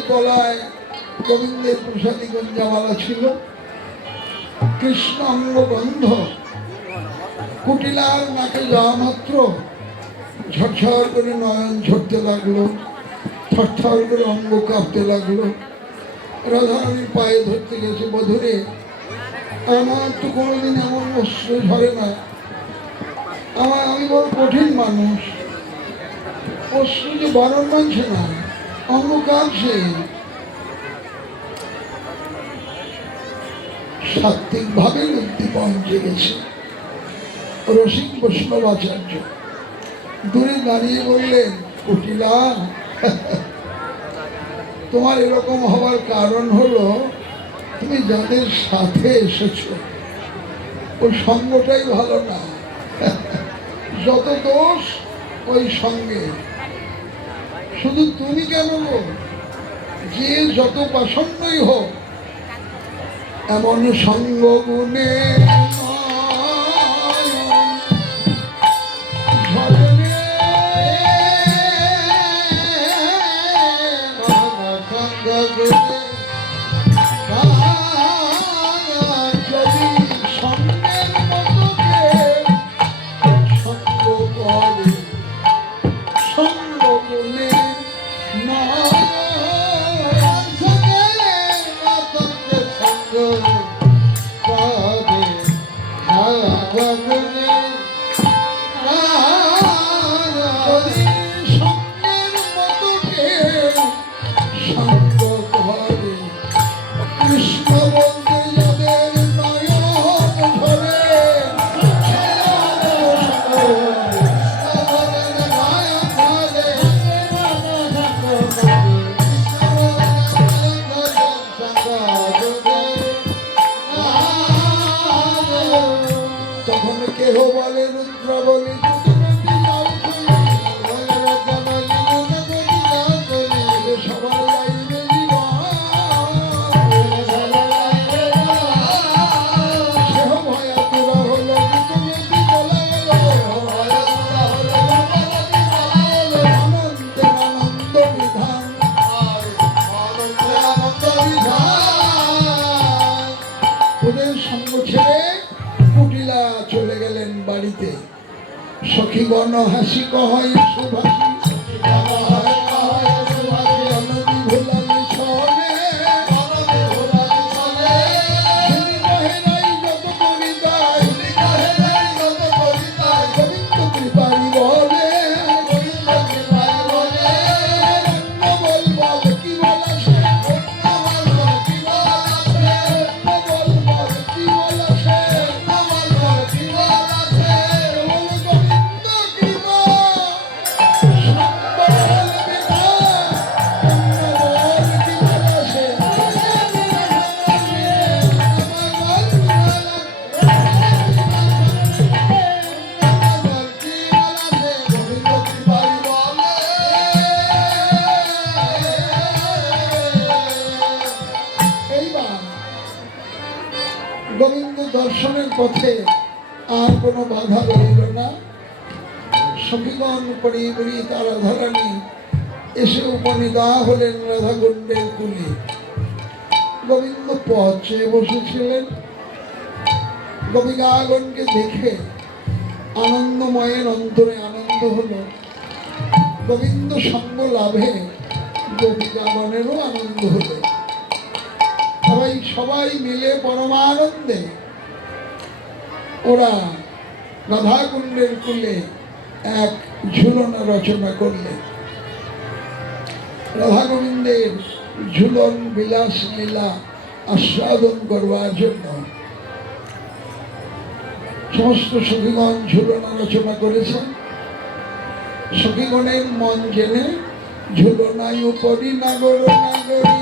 তলায় গোবিন্দের প্রসাদী গঞ্জামালা ছিল, কৃষ্ণ অঙ্গ গন্ধ। কুটিলার নাকে যাওয়া মাত্র ঝরঝর করে নয়ন ঝরতে লাগলো, থরথর করে অঙ্গ কাঁপতে লাগলো। রাধারানীর পায়ে ধরতে গেছে, বধূরে আমার তো কোনোদিন এমন অশ্রু ঝরে না, আমি বড় কঠিন মানুষ, অশ্রু যে বারণ মানছে না, অঙ্গ কাঁপছে। সাত্বিক ভাবে উদ্দীপন জেগেছে। রসিক বৈষ্ণবাচার্য দূরে দাঁড়িয়ে বললেন, কুটিলা, তোমার এরকম হওয়ার কারণ হলো তুমি যাদের সাথে এসেছো ওই সঙ্গটাই ভালো না। যত দোষ ওই সঙ্গে। শুধু তুমি কেন গো, যে যত পাষণ্ডই হোক, এমন সঙ্গ গুণে সখীগণ হাসি কহয় সুভাষী গোবিন্দ দর্শনের পথে আর কোনো বাধা রইল না। সখীগণ পড়িয়ে পড়িয়ে তারা ধরানি এসে উপনিদা হলেন রাধাকুণ্ডের কুলে। গোবিন্দ পথে বসেছিলেন। গোপিকাগণকে দেখে আনন্দময়ের অন্তরে আনন্দ হলো। গোবিন্দ সঙ্গ লাভে গোপিকাগণেরও আনন্দ হলো। সবাই মিলে পরমানন্দে ওরা রাধাকুণ্ডের কুলে এক ঝুলনা রচনা করলেন। রাধা গোবিন্দের ঝুলন বিলাস লীলা আস্বাদন করবার জন্য সমস্ত সখীগণ ঝুলনা রচনা করেছেন। সখীগণের মন জেনে ঝুলনায় উপরি নাগর নাগরী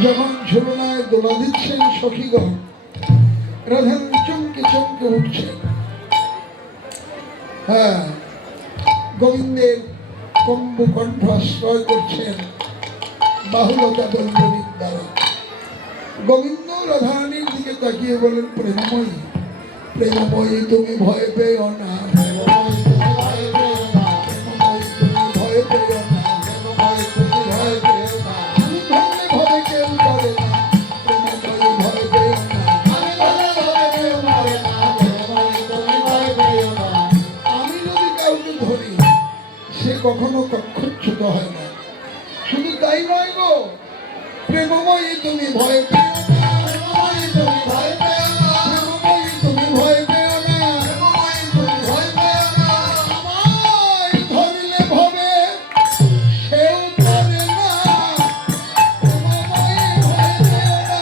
যখন ঝুলনায় দোলা দিচ্ছেন সখীগণ, রাধারানী চমকে চমকে উঠছেন। হ্যাঁ, গোবিন্দের কম্বু কণ্ঠ আশ্রয় করছেন বাহুলতা বল্লরীর দ্বারা। গোবিন্দ রাধারানীর দিকে তাকিয়ে বলেন, প্রেমময়ী, প্রেমময়ী তুমি ভয় পেও না, প্রেমময়ী তুমি ভয় পেও না, প্রেমময়ী তুমি ভয় পেও না, প্রেমময়ী তুমি ভয় পেও না। আমি ধরলে ভবে কেউ করে না, প্রেমময়ী ভয় পেও না, আমি ধরলে ভবে কেউ করে না, প্রেমময়ী তুমি ভয় পেও না। আমি যদি কাউকে ধরি সে কখনো কক্ষচ্যুত হয় না। শুধু তাই নয় গো, প্রেমময়ী তুমি ভয় পেও না, প্রেমময়ী তুমি ভয় পেও না, প্রেমময়ী তুমি ভয় পেও না, প্রেমময়ী তুমি ভয় পেও না। আমায় ধরিলে ভবে সেও করে না, প্রেমময়ী ভয় পেও না,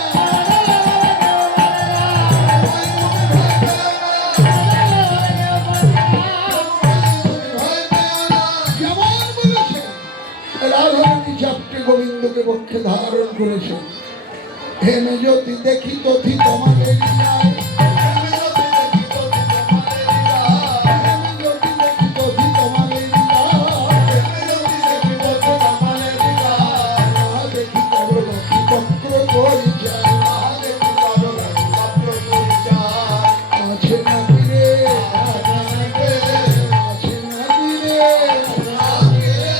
যেমন বলেছেন রাধারানী চাপটে গোবিন্দকে পক্ষে ধারণ করেছেন। হে মেজতি দেখি তথি তোমাদের যায়, হে মেজতি দেখি তথি তোমাদের যায়, হে মেজতি দেখি তথি তোমাদের যায়, হে মেজতি দেখি তথি তোমাদের যায়। না দেখি তব লক্ষ্মী চক্র পরিচয়, না দেখি তব লক্ষ্মী চক্র পরিচয়। আছে নাকি রে, আছে নাকি রে, আছে নাকি রে,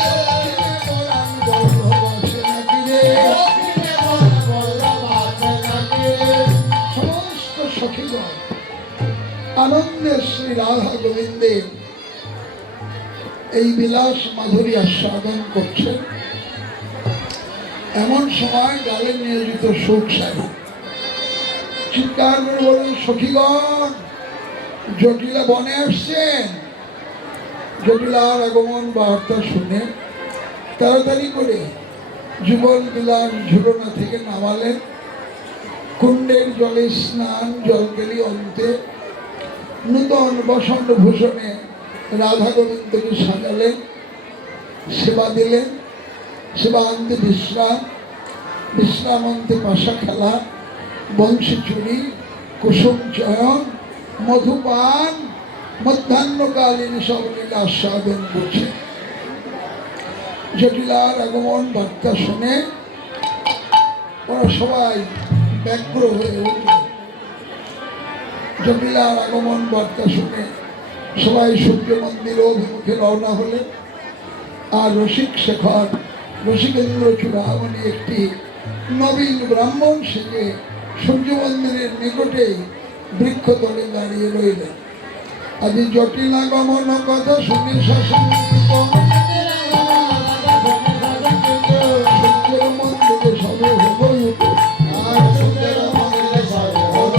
দক্ষিণে পরাণ বল্লভ আছে নাকি রে, দক্ষিণে পরাণ বল্লভ আছে নাকি রে। সমস্ত সখীগণ আনন্দে শ্রী রাধা গোবিন্দের এই বিলাস মাধুরী আস্বাদন করছেন। এমন সময় গালে নিয়োজিত সুখ সাধু চিৎকার করে বলেন, সখীগণ জটিলা বনে আসছেন। জটিলার আগমন বার্তা শুনে তাড়াতাড়ি করে যুগল বিলাস ঝুলনা থেকে নামালেন। কুণ্ডের জলে স্নান, জলকেলি অন্তে নূতন বসন্ত ভূষণে রাধা গোবিন্দকে সাজালেন, সেবা দিলেন। সেবা আনতে বিশ্রাম, বিশ্রাম আনতে পাশা খেলা, বংশী চুরি, কুসুম চয়ন, মধুপান, মধ্যাহ্নকালীন সব লীলা আস্বাদন করছে। জটিলার আগমন বার্তা শুনে ওরা সবাই ব্যগ্র হয়ে উঠল। জটিলার আগমন বার্তা শুনে সবাই সূর্য মন্দির অভিমুখে রওনা হলেন। আর রসিক শেখর, রসিকেন্দ্র চূড়ামণি একটি নবীন ব্রাহ্মণ সেজে সূর্য মন্দিরের নিকটেই বৃক্ষতলে দাঁড়িয়ে রইলেন। আজ জটিলা গমন কথা শুনে শাসনকৃত সূর্যের মন্দিরে সবে হল উঠো, আর সূর্যের মন্দিরে সবে হল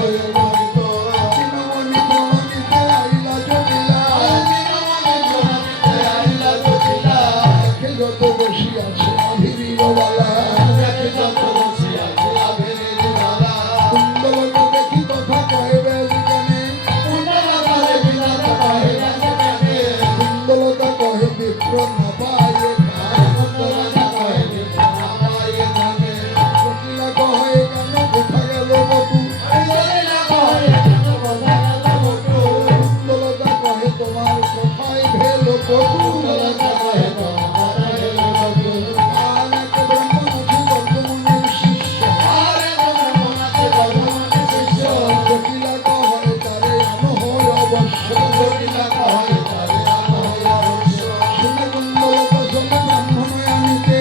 উঠো। তৃণমণি প্রণমিতে আইলা জটিলা, তৃণমণি প্রণমিতে আইলা জটিলা। দেখে যত বসিয়াছে আভিরির বালা, দেখে যত বসিয়াছে আভিরির বালা। কুণ্ডলতা দেখি কথা কহে বেশ গানে, কুণ্ডলতা দেখি কথা কহে বেশ গানে। কুণ্ডলতা কহে বিপ্র না পায়ে কার, কুণ্ডলতা কহে বিপ্র না পায়ে কানে। জটিলা কহে কেন কোথা গেল বটু, জটিলা কহে কেন কোথা গেল বটু। কুণ্ডলতা কহে তোমার কোথায় ভেল বটু, কুণ্ডলতা কহে তোমার কোথায় ভেল বটু। আর এক ব্রাহ্মণ আছে বর্ধমানের শিষ্য, আর এক ব্রাহ্মণ আছে বর্ধমানের শিষ্য। জটিলা কহে তারে আনহর অবশ্য, জটিলা কহে তারে আনহর অবশ্য। শুনে কুণ্ডলতা চলে ব্রাহ্মণে আনিতে,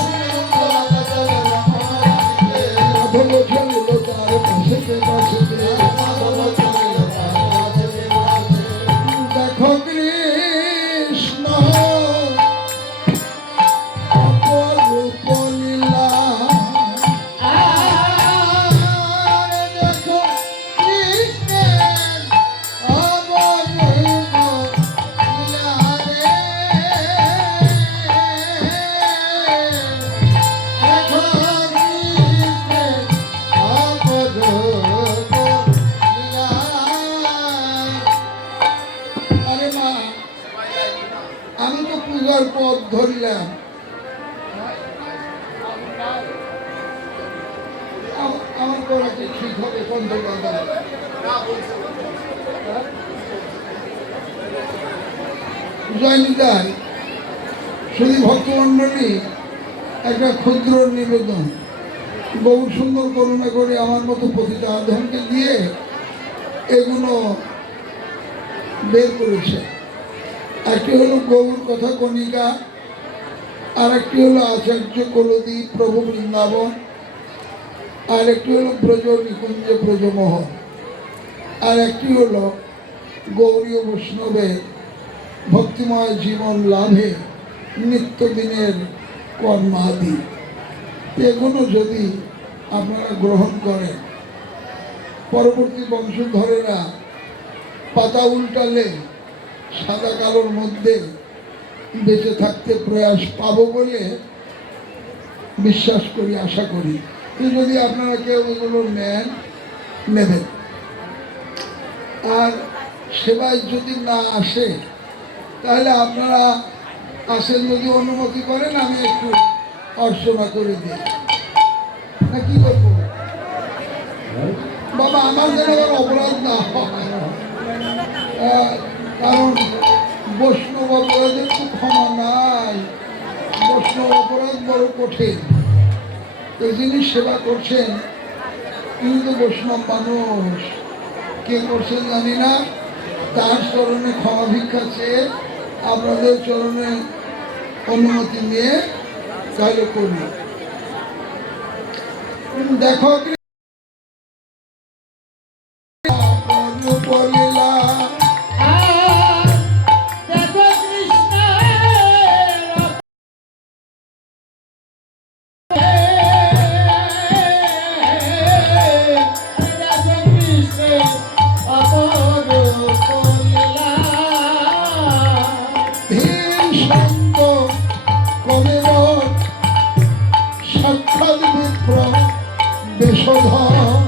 শুনে কুণ্ডলতা চলে ব্রাহ্মণে আনিতে। মাধব চলিল তার পাশেতে পাশেতে, মাধব চলিল তার পাশেতে পাশেতে। দেখো কৃষ্ণ অপরূপ লীলা, আর দেখো কৃষ্ণের অপরূপ লীলা রে। দেখো কৃষ্ণের অপরূপ লীলা। আরে মা, আমি তো পূজার পথ ধরলাম, ঠিক হবে পঞ্চগঙ্গা জয়নিতাই শুধু ভক্তমণ্ডলী একটা ক্ষুদ্র নিবেদন বহু সুন্দর করুণা করে আমার মতো প্রতিটা আধনকে দিয়ে এগুলো বের করেছে। একটি হলো গৌর কথা কণিকা, আর একটি হলো আচার্য কলদীপ প্রভু বৃন্দাবন, আর একটি হলো ব্রজ নিকুঞ্জ ব্রজমোহন, আর একটি হলো গৌরীয় বৈষ্ণবের ভক্তিময় জীবন লাভে নিত্যদিনের কর্মাদি। এগুলো যদি আপনারা গ্রহণ করেন, পরবর্তী বংশধরেরা পাতা উল্টালে সাদা কালোর মধ্যে বেঁচে থাকতে প্রয়াস পাবো বলে বিশ্বাস করি, আশা করি। তো যদি আপনারা কেউ এগুলো নেবেন, আর সেবায় যদি না আসে তাহলে আপনারা আসেন, যদি অনুমতি করেন আমি একটু অর্চনা করে দিই, না কি করবো বাবা, আমার যেন আবার অপরাধ না হয়। কারণ বৈষ্ণব অপরাধের তো ক্ষমা নাই, বৈষ্ণব অপরাধ বড় কঠিন। এই যিনি সেবা করছেন তিনি তো বৈষ্ণব মানুষ, কে করছেন জানি না, তার চরণে ক্ষমা ভিক্ষা চেয়ে আপনাদের চরণে অনুমতি নিয়ে তাহলে করি। দেখো বলিলা দেখো কৃষ্ণ ধীর সন্ত কবে সাক্ষাৎ বিপ্র বেশধর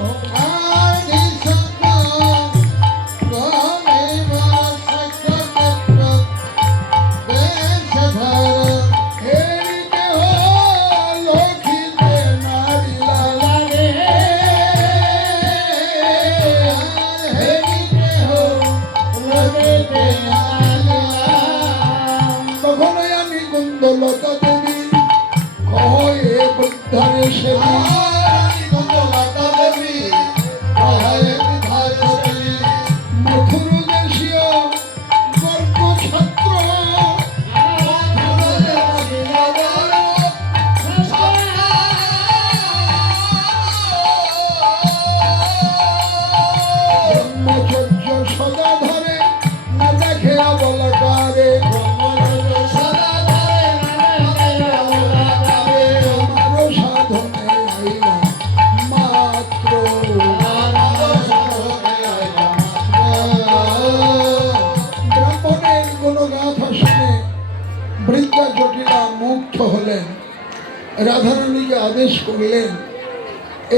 তখনই আমি কুন্দলতা দেবী কহে বৃদ্ধারে সেবী মথুর দেশীয় গর্ব ছাত্র ব্রহ্মচর্য সদা ধরে না দেখে বলকারে আমারও সাধনে আইলা মাত্র ব্রাহ্মণের গুণগাথা শুনে বৃদ্ধা জটিলা মুগ্ধ হলেন, রাধারানীকে আদেশ করলেন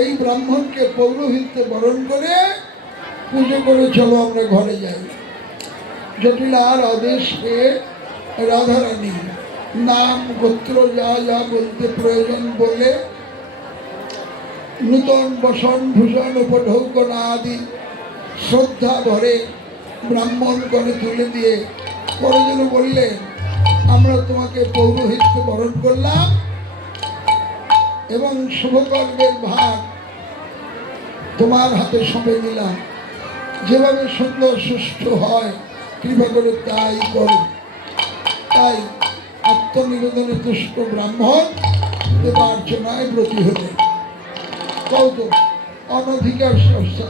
এই ব্রাহ্মণকে পৌরোহিত্যে বরণ করে পুজো করে চলো আমরা ঘরে যাই। জটিলার আদেশ পেয়ে রাধারানী নাম গোত্র যা যা বলতে প্রয়োজন বলে নূতন বসন ভূষণ উপঢৌকন আদি শ্রদ্ধা ভরে ব্রাহ্মণ করে তুলে দিয়ে পরে যেন বললেন আমরা তোমাকে পৌরোহিত্যে বরণ করলাম এবং শুভকর্মের ভাগ তোমার হাতে সঁপে দিলাম, যেভাবে সুন্দর সুষ্ঠু হয় কৃপা করে তাই করো। তাই আত্মনিবেদনে তুষ্ট ব্রাহ্মণ দেবার্চনায় ব্রতী হলেন। কৌত অনধিকার চর্চা।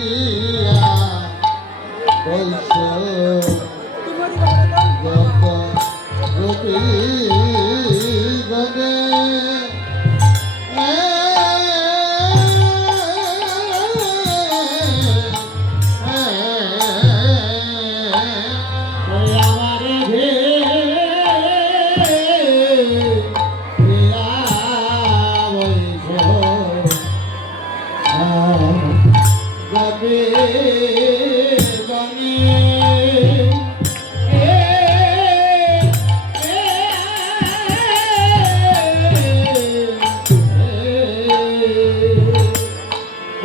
করিয়া বৈশ্য যত গোপী গণে আমারে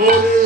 ওরে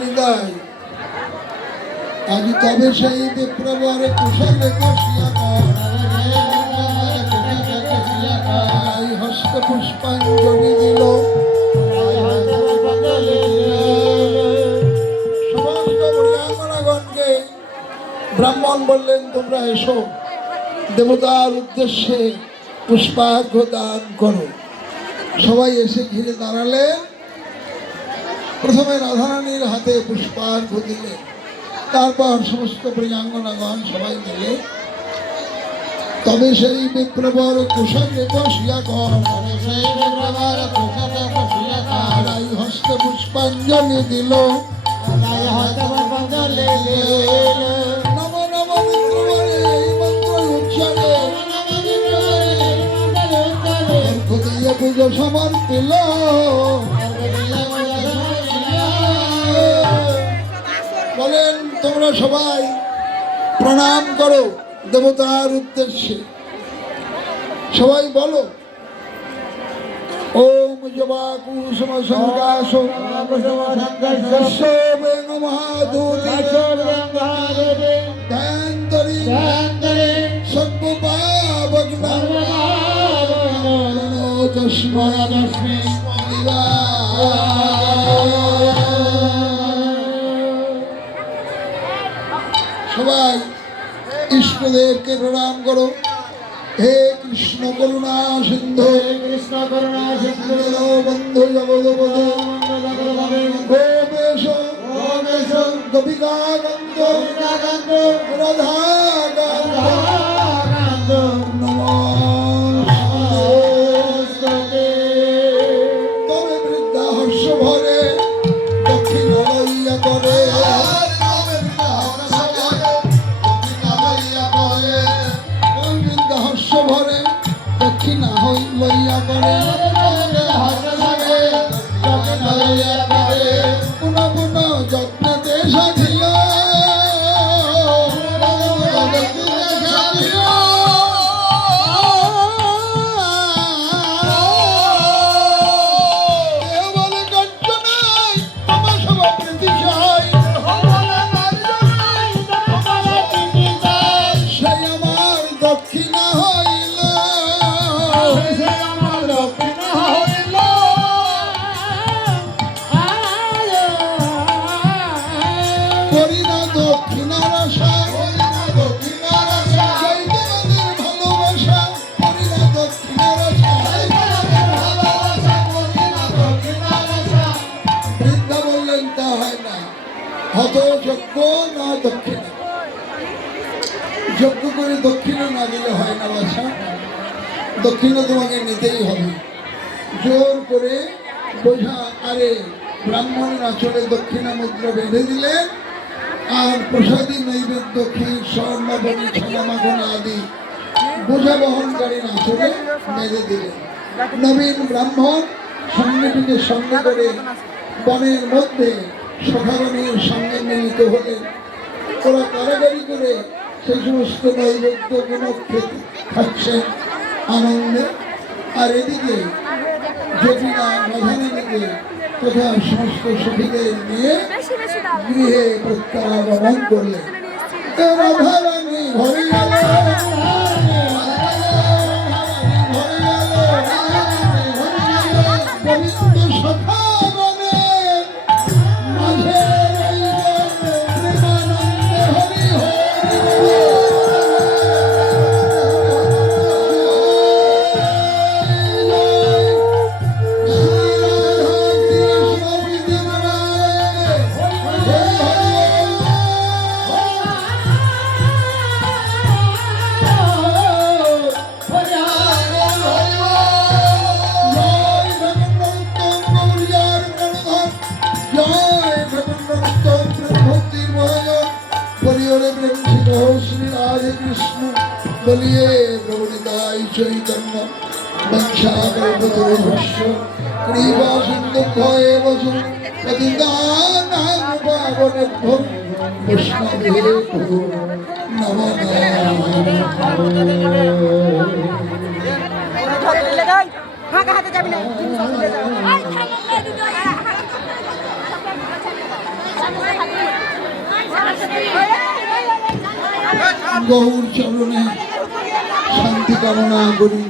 নিতাই আজ তবে সেই বিপ্রবর কুশলে কষিয়া কর হস্ত পুষ্পাঞ্জলি দিল সমস্ত ব্রাহ্মণগণকে ব্রাহ্মণ বললেন তোমরা এসো দেবতার উদ্দেশ্যে পুষ্পার্ঘ্য দান করো। সবাই এসে ঘিরে দাঁড়ালেন। প্রথমে রাধারানীর হাতে পুষ্পার্ঘ্য দিলেন, তারপর সমস্ত প্রজাঙ্গনাগণ সবাই মিলে তবে সেই বিপ্রবর কুশলে বসিয়া কর হস্ত পুষ্পাঞ্জলি দিল নম নম বিপ্রবরে এই মন্ত্র উচ্চারে দিয়ে পুজো সমর্পিল বলেন তোমরা সবাই প্রণাম করো দেবতার উদ্দেশ্যে। সবাই বলো ওম জবা কুসুম সংকাশ ধ্যান্তরি সর্বপাবগ্নস্মি সবাই ইষ্টদেবকে প্রণাম করো। হে কৃষ্ণ করুণা সিন্ধু কৃষ্ণ করুণা সিন্ধু বন্ধু জগদপতি গোপেশ গোপিকা কান্ত রাধা তবে বৃদ্ধা হর্ষ ভরে দক্ষিণ লইয়া করে বৃদ্ধা হর্ষ ভরে দক্ষিণা লইয়া করে পুনঃ পুনঃ যত্নতে সাধিল যজ্ঞ না দক্ষিণা যজ্ঞ করে দক্ষিণা না দিলে হয় না বাসা দক্ষিণা তোমাকে নিতেই হবে জোর করে বোঝা আরে ব্রাহ্মণের আঁচলে দক্ষিণা মুদ্রা বেঁধে দিলেন আর প্রসাদী নৈবেদ্য ক্ষীর স্বর্ণ বনি ছানা মাখন আদি বোঝা বহনকারীর আঁচলে বেঁধে দিলেন। নবীন ব্রাহ্মণ সঙ্গীটিকে সঙ্গে করে বনের মধ্যে সখাগণের সঙ্গে মিলিত হলেন। ওরা কারাগারি করে সেই সমস্ত নৈবেদ্যগুলো খাচ্ছেন আনন্দে। আর এদিকে জটিলা রাধারানীকে তথা সমস্ত সখীদের নিয়ে গৃহে প্রত্যাগমন করলেন। রাধারানী ঘরে গেল পবিত্র সখাগণের মাঝে প্রেমানন্দে হরি হরি श्री राधे कृष्ण बलिए प्रभुनिताय चैतन्य वंशाकल्पतरुभ्यश्च कृपा सिन्धुभ्येव पतितानां पावनेभ्यो वैष्णवेभ्यो नमो नमः। গৌর চরণে শান্তি কামনা করি।